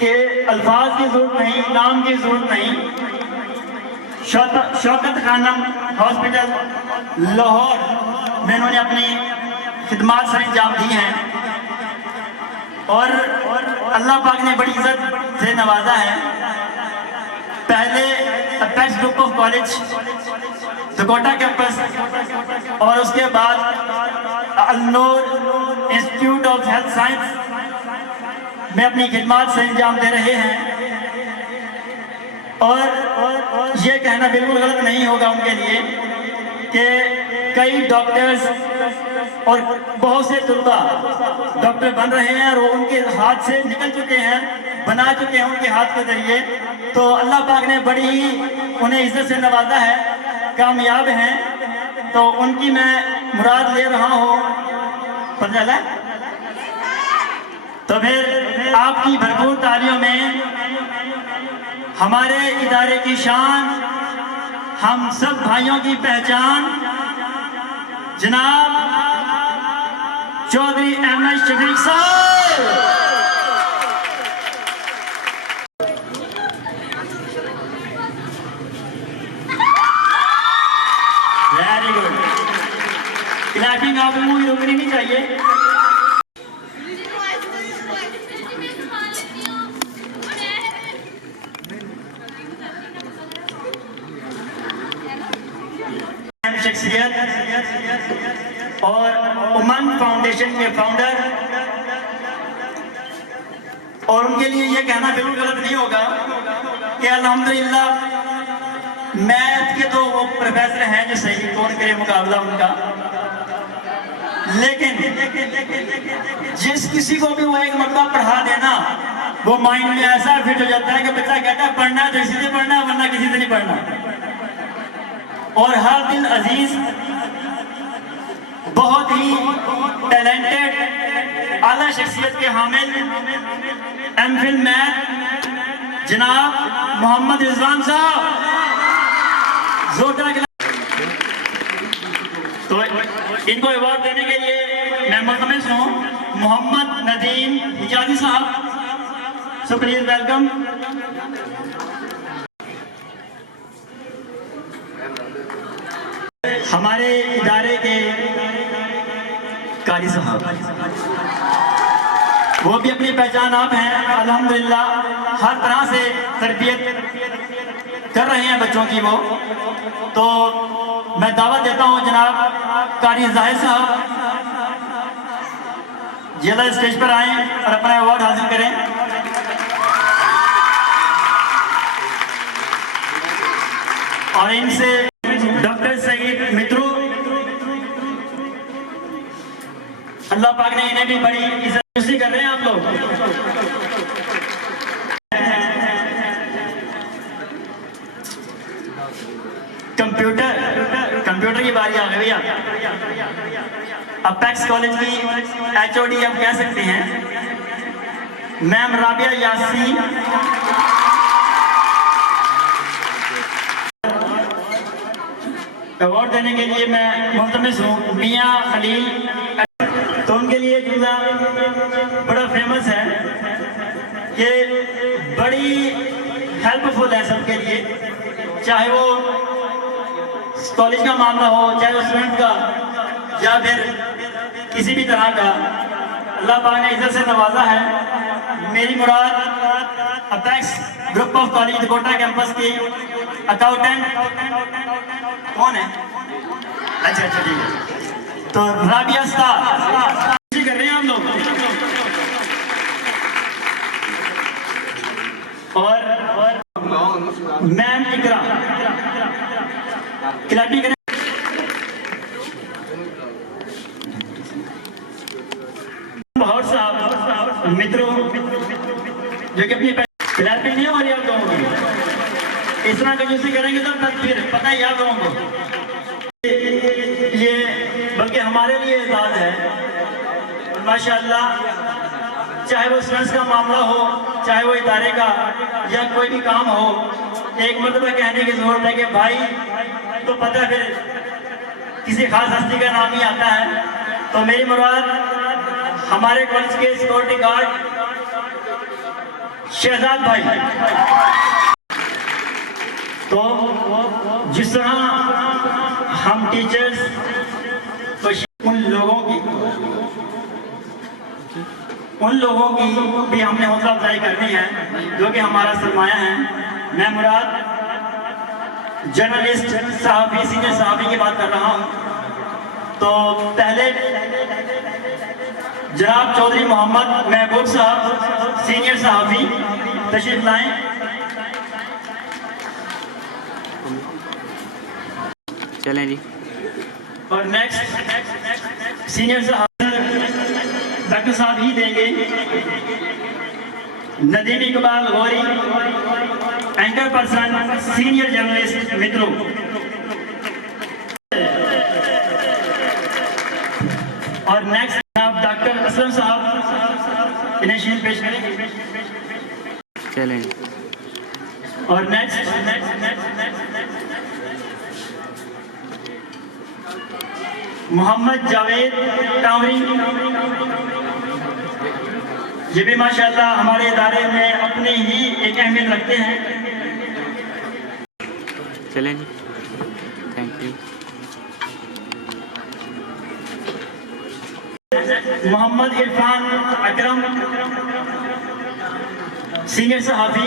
कि अल्फाज की जरूरत नहीं, नाम की जरूरत नहीं। शौकत खानम हॉस्पिटल लाहौर में इन्होंने अपनी खिदमत सर अंजाम दी हैं और अल्लाह पाक ने बड़ी इज्जत से नवाजा है। पहले अपेक्स ग्रुप ऑफ कॉलेज दकोटा कैंपस और उसके बाद Al-Noor institute of health science में अपनी खिदमत से अंजाम दे रहे हैं। और ये कहना बिल्कुल गलत नहीं होगा उनके लिए कि कई डॉक्टर्स और बहुत से तलबा डॉक्टर बन रहे हैं और वो उनके हाथ से निकल चुके हैं, बना चुके हैं उनके हाथ के जरिए। तो अल्लाह पाक ने बड़ी ही उन्हें इज्जत से नवाजा है, कामयाब हैं। तो उनकी मैं मुराद ले रहा हूँ, पता चला। तो फिर आपकी भरपूर तालियों में हमारे इदारे की शान, हम सब भाइयों की पहचान जनाब चौधरी अहमद शफीक साहब। Very good. क्लैपिंग आप लोगों की रुकनी नहीं चाहिए। शख्सियत और उमंग फाउंडेशन के फाउंडर, और उनके लिए ये कहना बिल्कुल गलत नहीं होगा कि अल्हम्दुलिल्लाह मैथ के तो वो प्रोफेसर हैं जो सही कौन करे मुकाबला उनका। लेकिन जिस किसी को भी वो एक मरतबा पढ़ा देना, वो माइंड में ऐसा फिट हो जाता है कि बच्चा कहता है पढ़ना है तो इसी से पढ़ना है, वरना किसी से नहीं पढ़ना। और हर दिन अजीज बहुत ही टैलेंटेड आला शख्सियत के हामिल एमफिल मैथ जनाब मोहम्मद रिजवान साहब, जोरदार। तो इनको अवार्ड देने के लिए मैं मुतमइस हूँ मोहम्मद नदीम हिजाजी साहब, सो प्लीज वेलकम। हमारे इदारे के कारी साहब, वो भी अपनी पहचान आप हैं, अल्हम्दुलिल्लाह हर तरह से तरबियत कर रहे हैं बच्चों की। वो तो मैं दावत देता हूं जनाब कारी जाहिद साहब जिला स्टेज पर आए और अपना अवार्ड हासिल करें। और इनसे डॉक्टर सईद मित्रू, अल्लाह पाक ने इन्हें भी बड़ी इज्जत कर रहे हैं आप लोग। कंप्यूटर की बारी आ गई भैया। अपेक्स कॉलेज की HOD आप कह सकते हैं मैम राबिया यासीन। अवार्ड देने के लिए मैं मुल्तमिस हूँ मियाँ खलील। तो उनके लिए जुमला बड़ा फेमस है, ये बड़ी हेल्पफुल है सबके लिए, चाहे वो कॉलेज का मामला हो, चाहे वो स्टूडेंट का, या फिर किसी भी तरह का। अल्लाह पाक ने इज्जत से नवाजा है। मेरी मुराद Apex group of college Kota campus की अकाउंटेंट कौन है? अच्छा ठीक है, तो राबिया स्टार कर रहे हैं हम लोग। और मैम इकरा क्लैपिंग करें। बहुत साहब मित्रों जो कि अपनी क्लैपिंग नहीं हो रही आप लोगों की, इस तरह कंजूसी करेंगे तो फिर पता ही आप लोगों को। ये बल्कि हमारे लिए एजाज है माशाअल्लाह, चाहे वो स्टूडेंट्स का मामला हो, चाहे वो इदारे का या कोई भी काम हो, एक मरतबा कहने की जरूरत है कि भाई तो पता है फिर किसी खास हस्ती का नाम ही आता है। तो मेरी मुराद हमारे कॉलेज के सिक्योरिटी गार्ड शहजाद भाई। तो जिस तरह हम टीचर्स तो उन लोगों की भी हमने हौसला अफजाई करनी है जो कि हमारा सरमाया है। मैं मुराद जर्नलिस्ट सहाफ़ी, सीनियर सहाफ़ी की बात कर रहा हूँ। तो पहले जनाब चौधरी मोहम्मद महबूब साहब सीनियर सहाफ़ी तशरीफ लाएं। चलें जी। और नेक्स्ट सीनियर सहाफ़ी डॉक्टर साहब ही देंगे। Nadeem Iqbal Gauri anchor person senior journalist मित्रों। और नेक्स्ट आप डॉक्टर असलम साहब इन्हें शील्ड पेश करेंगे। चलें। और नेक्स्ट मोहम्मद जावेद टावरी, ये भी माशाअल्लाह हमारे इदारे में अपने ही एक अहमियत रखते हैं। चलें जी, thank you. Mohammad Irfan Akram senior सहाफ़ी,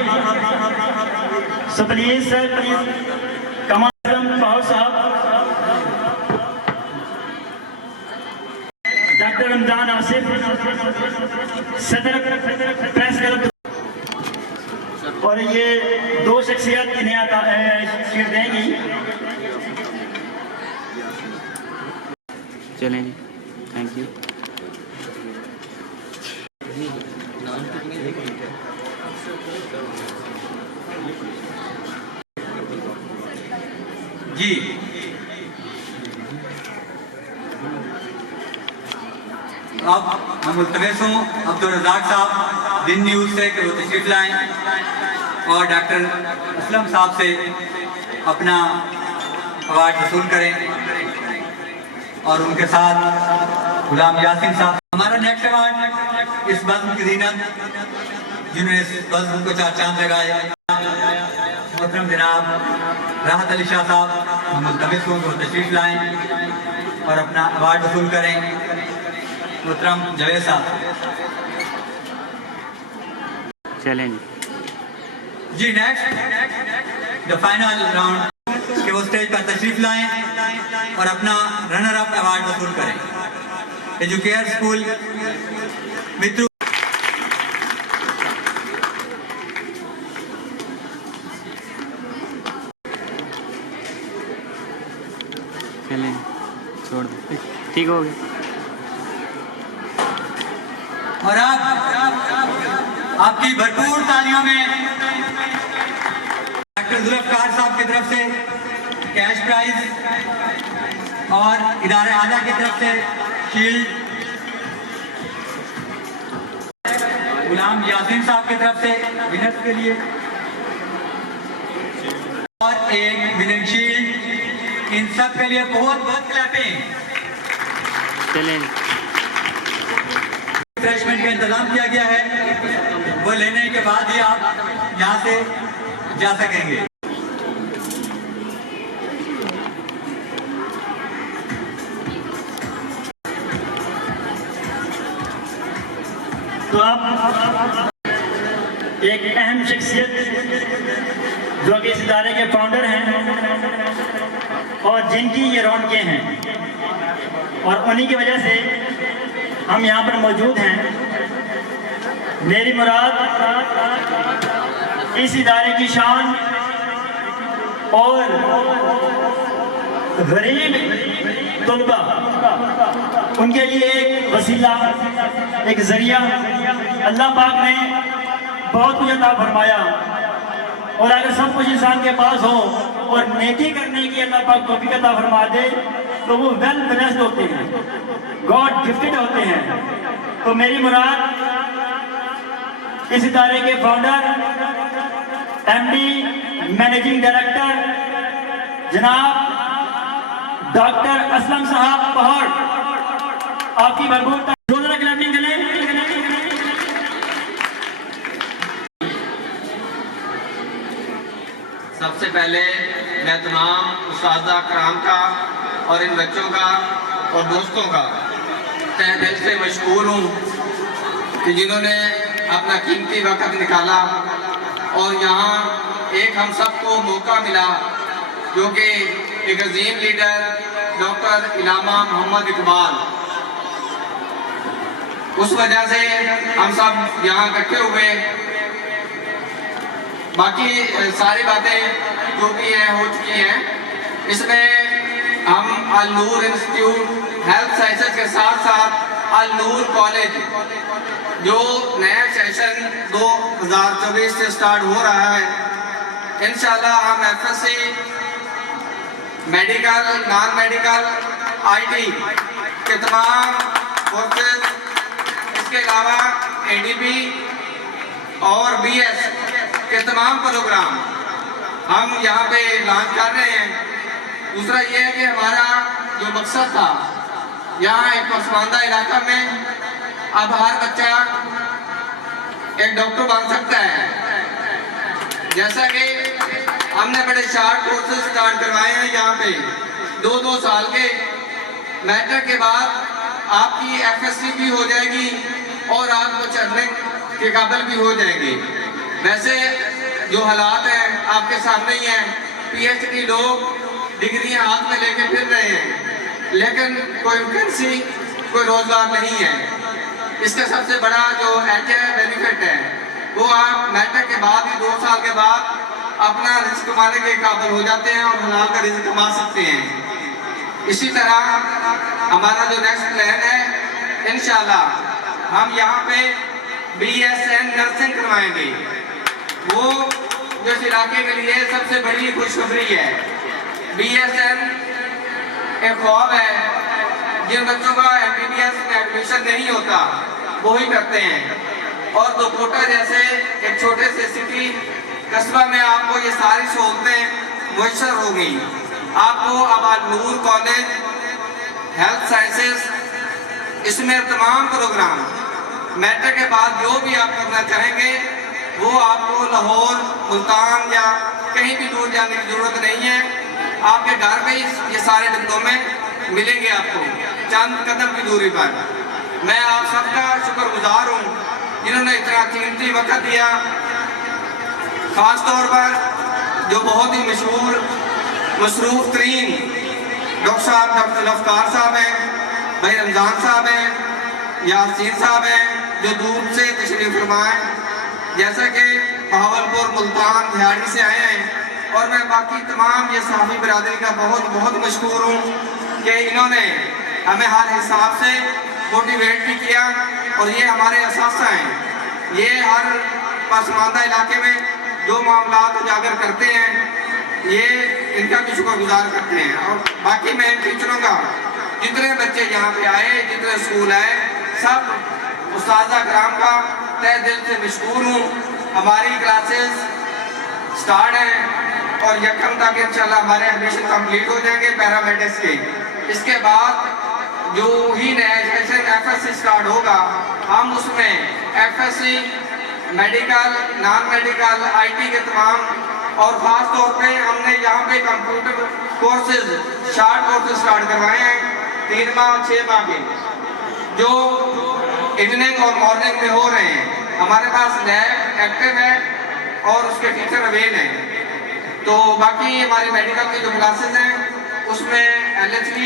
सो प्लीज सर प्लीज कमाल बाहर साहब। डॉक्टर रमजान आसिफ सदर प्रेस क्लब। और ये दो शख्सियत इन्हें शीट देंगी। चलें जी। Thank you. जी अब मैं मुल्तमस हूँ अब्दुल रज़ाक साहब दिन न्यूज़ से कि वो तशरीफ लाएँ और डॉक्टर असलम साहब से अपना अवार्ड वसूल करें और उनके साथ गुलाम यासीन साहब। हमारा नेक्स्ट अवार्ड इस बज़्म की ज़ीनत जिन्होंने इस बज़्म को चार चांद लगाए मोहतरम जनाब राहत अली शाह साहब, हम मुल्तमस हूँ कि वो तशरीफ लाएँ और अपना अवार्ड वसूल करें। मोहतरम जवेद साहब। चलें जी नेक्स्ट द फाइनल राउंड के वो स्टेज पर तशरीफ लाएं और अपना रनर अप अवार्ड वसूल करें। एजुकेयर स्कूल मित्रू। चलें छोड़ दो, ठीक हो गया। और आप आपकी भरपूर तालियों में डॉक्टर जुल्फ़कार साहब की तरफ से कैश प्राइज और इदारे आला की तरफ से शील्ड, गुलाम यासीन साहब की तरफ से विनर्स के लिए और एक विनिंग शील्ड। इन सब के लिए बहुत बहुत क्लैपिंग। चलें रिफ्रेशमेंट का इंतजाम किया गया है, वो लेने के बाद ही आप यहाँ से जा सकेंगे। तो आप एक अहम शख्सियत जो कि इस इदारे के फाउंडर हैं और जिनकी ये रौनकें हैं और उन्हीं की वजह से हम यहाँ पर मौजूद हैं। मेरी मुराद इस इदारे की शान और गरीब तलबा उनके लिए एक वसीला, एक जरिया अल्लाह पाक ने बहुत कुछ अता फरमाया। और अगर सब कुछ इंसान के पास हो और नेकी करने की अल्लाह पाक तौफीक अता फरमा दे तो वो वेल ब्लेस्ड होते हैं, गॉड गिफ्टेड होते हैं। तो मेरी मुराद इस इदारे के फाउंडर एमडी मैनेजिंग डायरेक्टर जनाब डॉक्टर असलम साहब पहाड़, आपकी भरपूर जोरदार क्लैपिंग करें। सबसे पहले मैं तमाम उस्तादा कराम का और इन बच्चों का और दोस्तों का तहे दिल से मशकूर हूँ कि जिन्होंने अपना कीमती वक्त निकाला और यहाँ एक हम सबको मौका मिला जो कि एक अजीम लीडर डॉक्टर इलामा मोहम्मद इकबाल, उस वजह से हम सब यहाँ इकट्ठे हुए। बाकी सारी बातें जो भी हैं हो चुकी हैं। इसमें हम अल नूर इंस्टीट्यूट हेल्थ साइंसेज के साथ साथ अल नूर कॉलेज जो नया सेशन 2024 से स्टार्ट हो रहा है, इंशाल्लाह हम FSc, medical, non medical, IT के तमाम कोर्सेज, इसके अलावा एडीपी और बीएस के तमाम प्रोग्राम हम यहाँ पे लॉन्च कर रहे हैं। दूसरा ये है कि हमारा जो मकसद था, यहाँ एक पसमानदा इलाका में अब हर बच्चा एक डॉक्टर बन सकता है। जैसा कि हमने बड़े शार्ट कोर्सेज स्टार्ट करवाए हैं यहाँ पे 2-2 साल के। मैट्रिक के बाद आपकी एफएससी भी हो जाएगी और आप कुछ अर्निंग के काबिल भी हो जाएंगे। वैसे जो हालात हैं आपके सामने ही हैं, पीएचडी लोग डिग्रियां हाथ में लेके फिर रहे हैं, लेकिन कोई वैकेंसी, कोई रोजगार नहीं है। इसका सबसे बड़ा जो बेनिफिट है वो आप मैट्रिक के बाद ही 2 साल के बाद अपना रिस्क कमाने के काबिल हो जाते हैं और हलाल का रिस्क कमा सकते हैं। इसी तरह हमारा जो नेक्स्ट प्लान है इंशाल्लाह हम यहाँ पे BSN नर्सिंग करवाएंगे। वो जो इस इलाके के लिए सबसे बड़ी खुशखबरी है। BSN एक ख्वाब है, जिन बच्चों का MBBS में एडमिशन नहीं होता वो ही करते हैं। और दोकोटा जैसे एक छोटे से सिटी कस्बा में आपको ये सारी सहूलतें मुयसर होंगी। आपको अब अल-नूर कॉलेज हेल्थ साइंसेस, इसमें तमाम प्रोग्राम मैट्रिक के बाद जो भी आप करना चाहेंगे वो आपको लाहौर, मुल्तान या कहीं भी दूर जाने की जरूरत नहीं है। आपके घर पे ही ये सारे डिप्लोमे मिलेंगे आपको चंद कदम की दूरी पर। मैं आप सबका शुक्रगुजार हूँ जिन्होंने इतना कीमती वक्त दिया। खास तौर पर जो बहुत ही मशहूर मसरूफ तरीन डॉक्टर लफ्कार साहब हैं, भाई रमज़ान साहब हैं, यासीन साहब हैं, जो दूर से तशरीफ फरमाएं, जैसा कि बहावलपुर, मुल्तान, दिहाड़ी से आए हैं। और मैं बाकी तमाम ये साहबी बिरादरी का बहुत बहुत मशकूर हूँ कि इन्होंने हमें हर हिसाब से मोटिवेट भी किया। और ये हमारे असासा हैं, ये हर पसमानदा इलाके में जो मामला उजागर करते हैं ये इनका भी शुक्रगुजार करते हैं। और बाकी मैं टीचरों का, जितने बच्चे यहाँ पे आए, जितने स्कूल आए, सब उस्ताज़ा कराम का तहे दिल से मशकूर हूँ। हमारी क्लासेस स्टार्ट हैं और यकम तक इंशाल्लाह हमारे एडमिशन कंप्लीट हो जाएंगे पैरामेडिक्स के। इसके बाद जो ही नया सेशन FSC स्टार्ट होगा, हम उसमें FSC, medical, non medical, IT के तमाम, और ख़ास तौर पे हमने यहाँ पे computer courses, short courses start करवाए हैं 3 माह और 6 माह के, जो इवनिंग और मॉर्निंग में हो रहे हैं। हमारे पास लैब एक्टिव है और उसके टीचर अवेल हैं। तो बाकी हमारी मेडिकल की जो क्लासेज हैं उसमें LHD,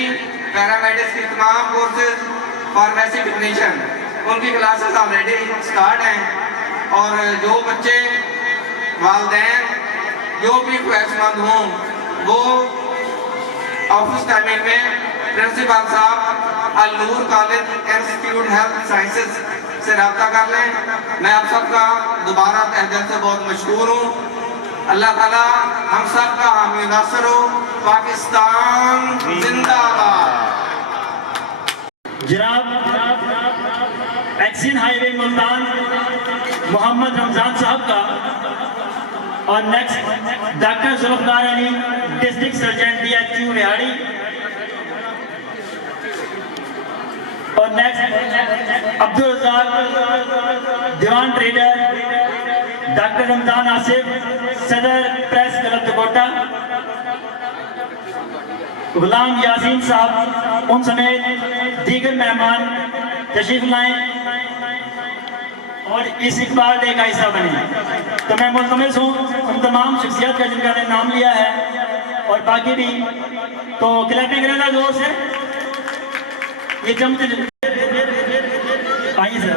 पैरामेडिक्स की तमाम कोर्सेज, फार्मेसी टेक्नीशियन, उनकी क्लासेस ऑलरेडी स्टार्ट हैं। और जो बच्चे, वालिदैन जो भी ख्वाहिशमंद हों वो ऑफिस टाइमिंग में प्रिंसिपल साहब अल-नूर कॉलेज इंस्टीट्यूट हेल्थ साइंसेस से रब्ता कर लें। मैं आप सबका दोबारा तहे दिल से बहुत मशकूर हूँ। अल्लाह ताला हम सब का हामी नासर हो। पाकिस्तान जिंदाबाद। जनाब एक्सिन हाईवे मुल्तान मोहम्मद रमजान साहब का, और next doctor Zulfiqar Ali district surgeon DHQ रिहाड़ी, और next Abdul Razzaq Diwan trader, doctor Ramzan Asif सदर प्रेस क्लब दोकोटा, गुलाम यासीन साहब, उन समेत दीगर मेहमान तशरीफ लाएं और इस इकबाल डे का हिस्सा बने। तो मैं मुतमइस हूँ उन तमाम शख्सियत का जिनका ने नाम लिया है और बाकी भी। तो क्लैपिंग रहना जोर से, ये चमचे आइए सर।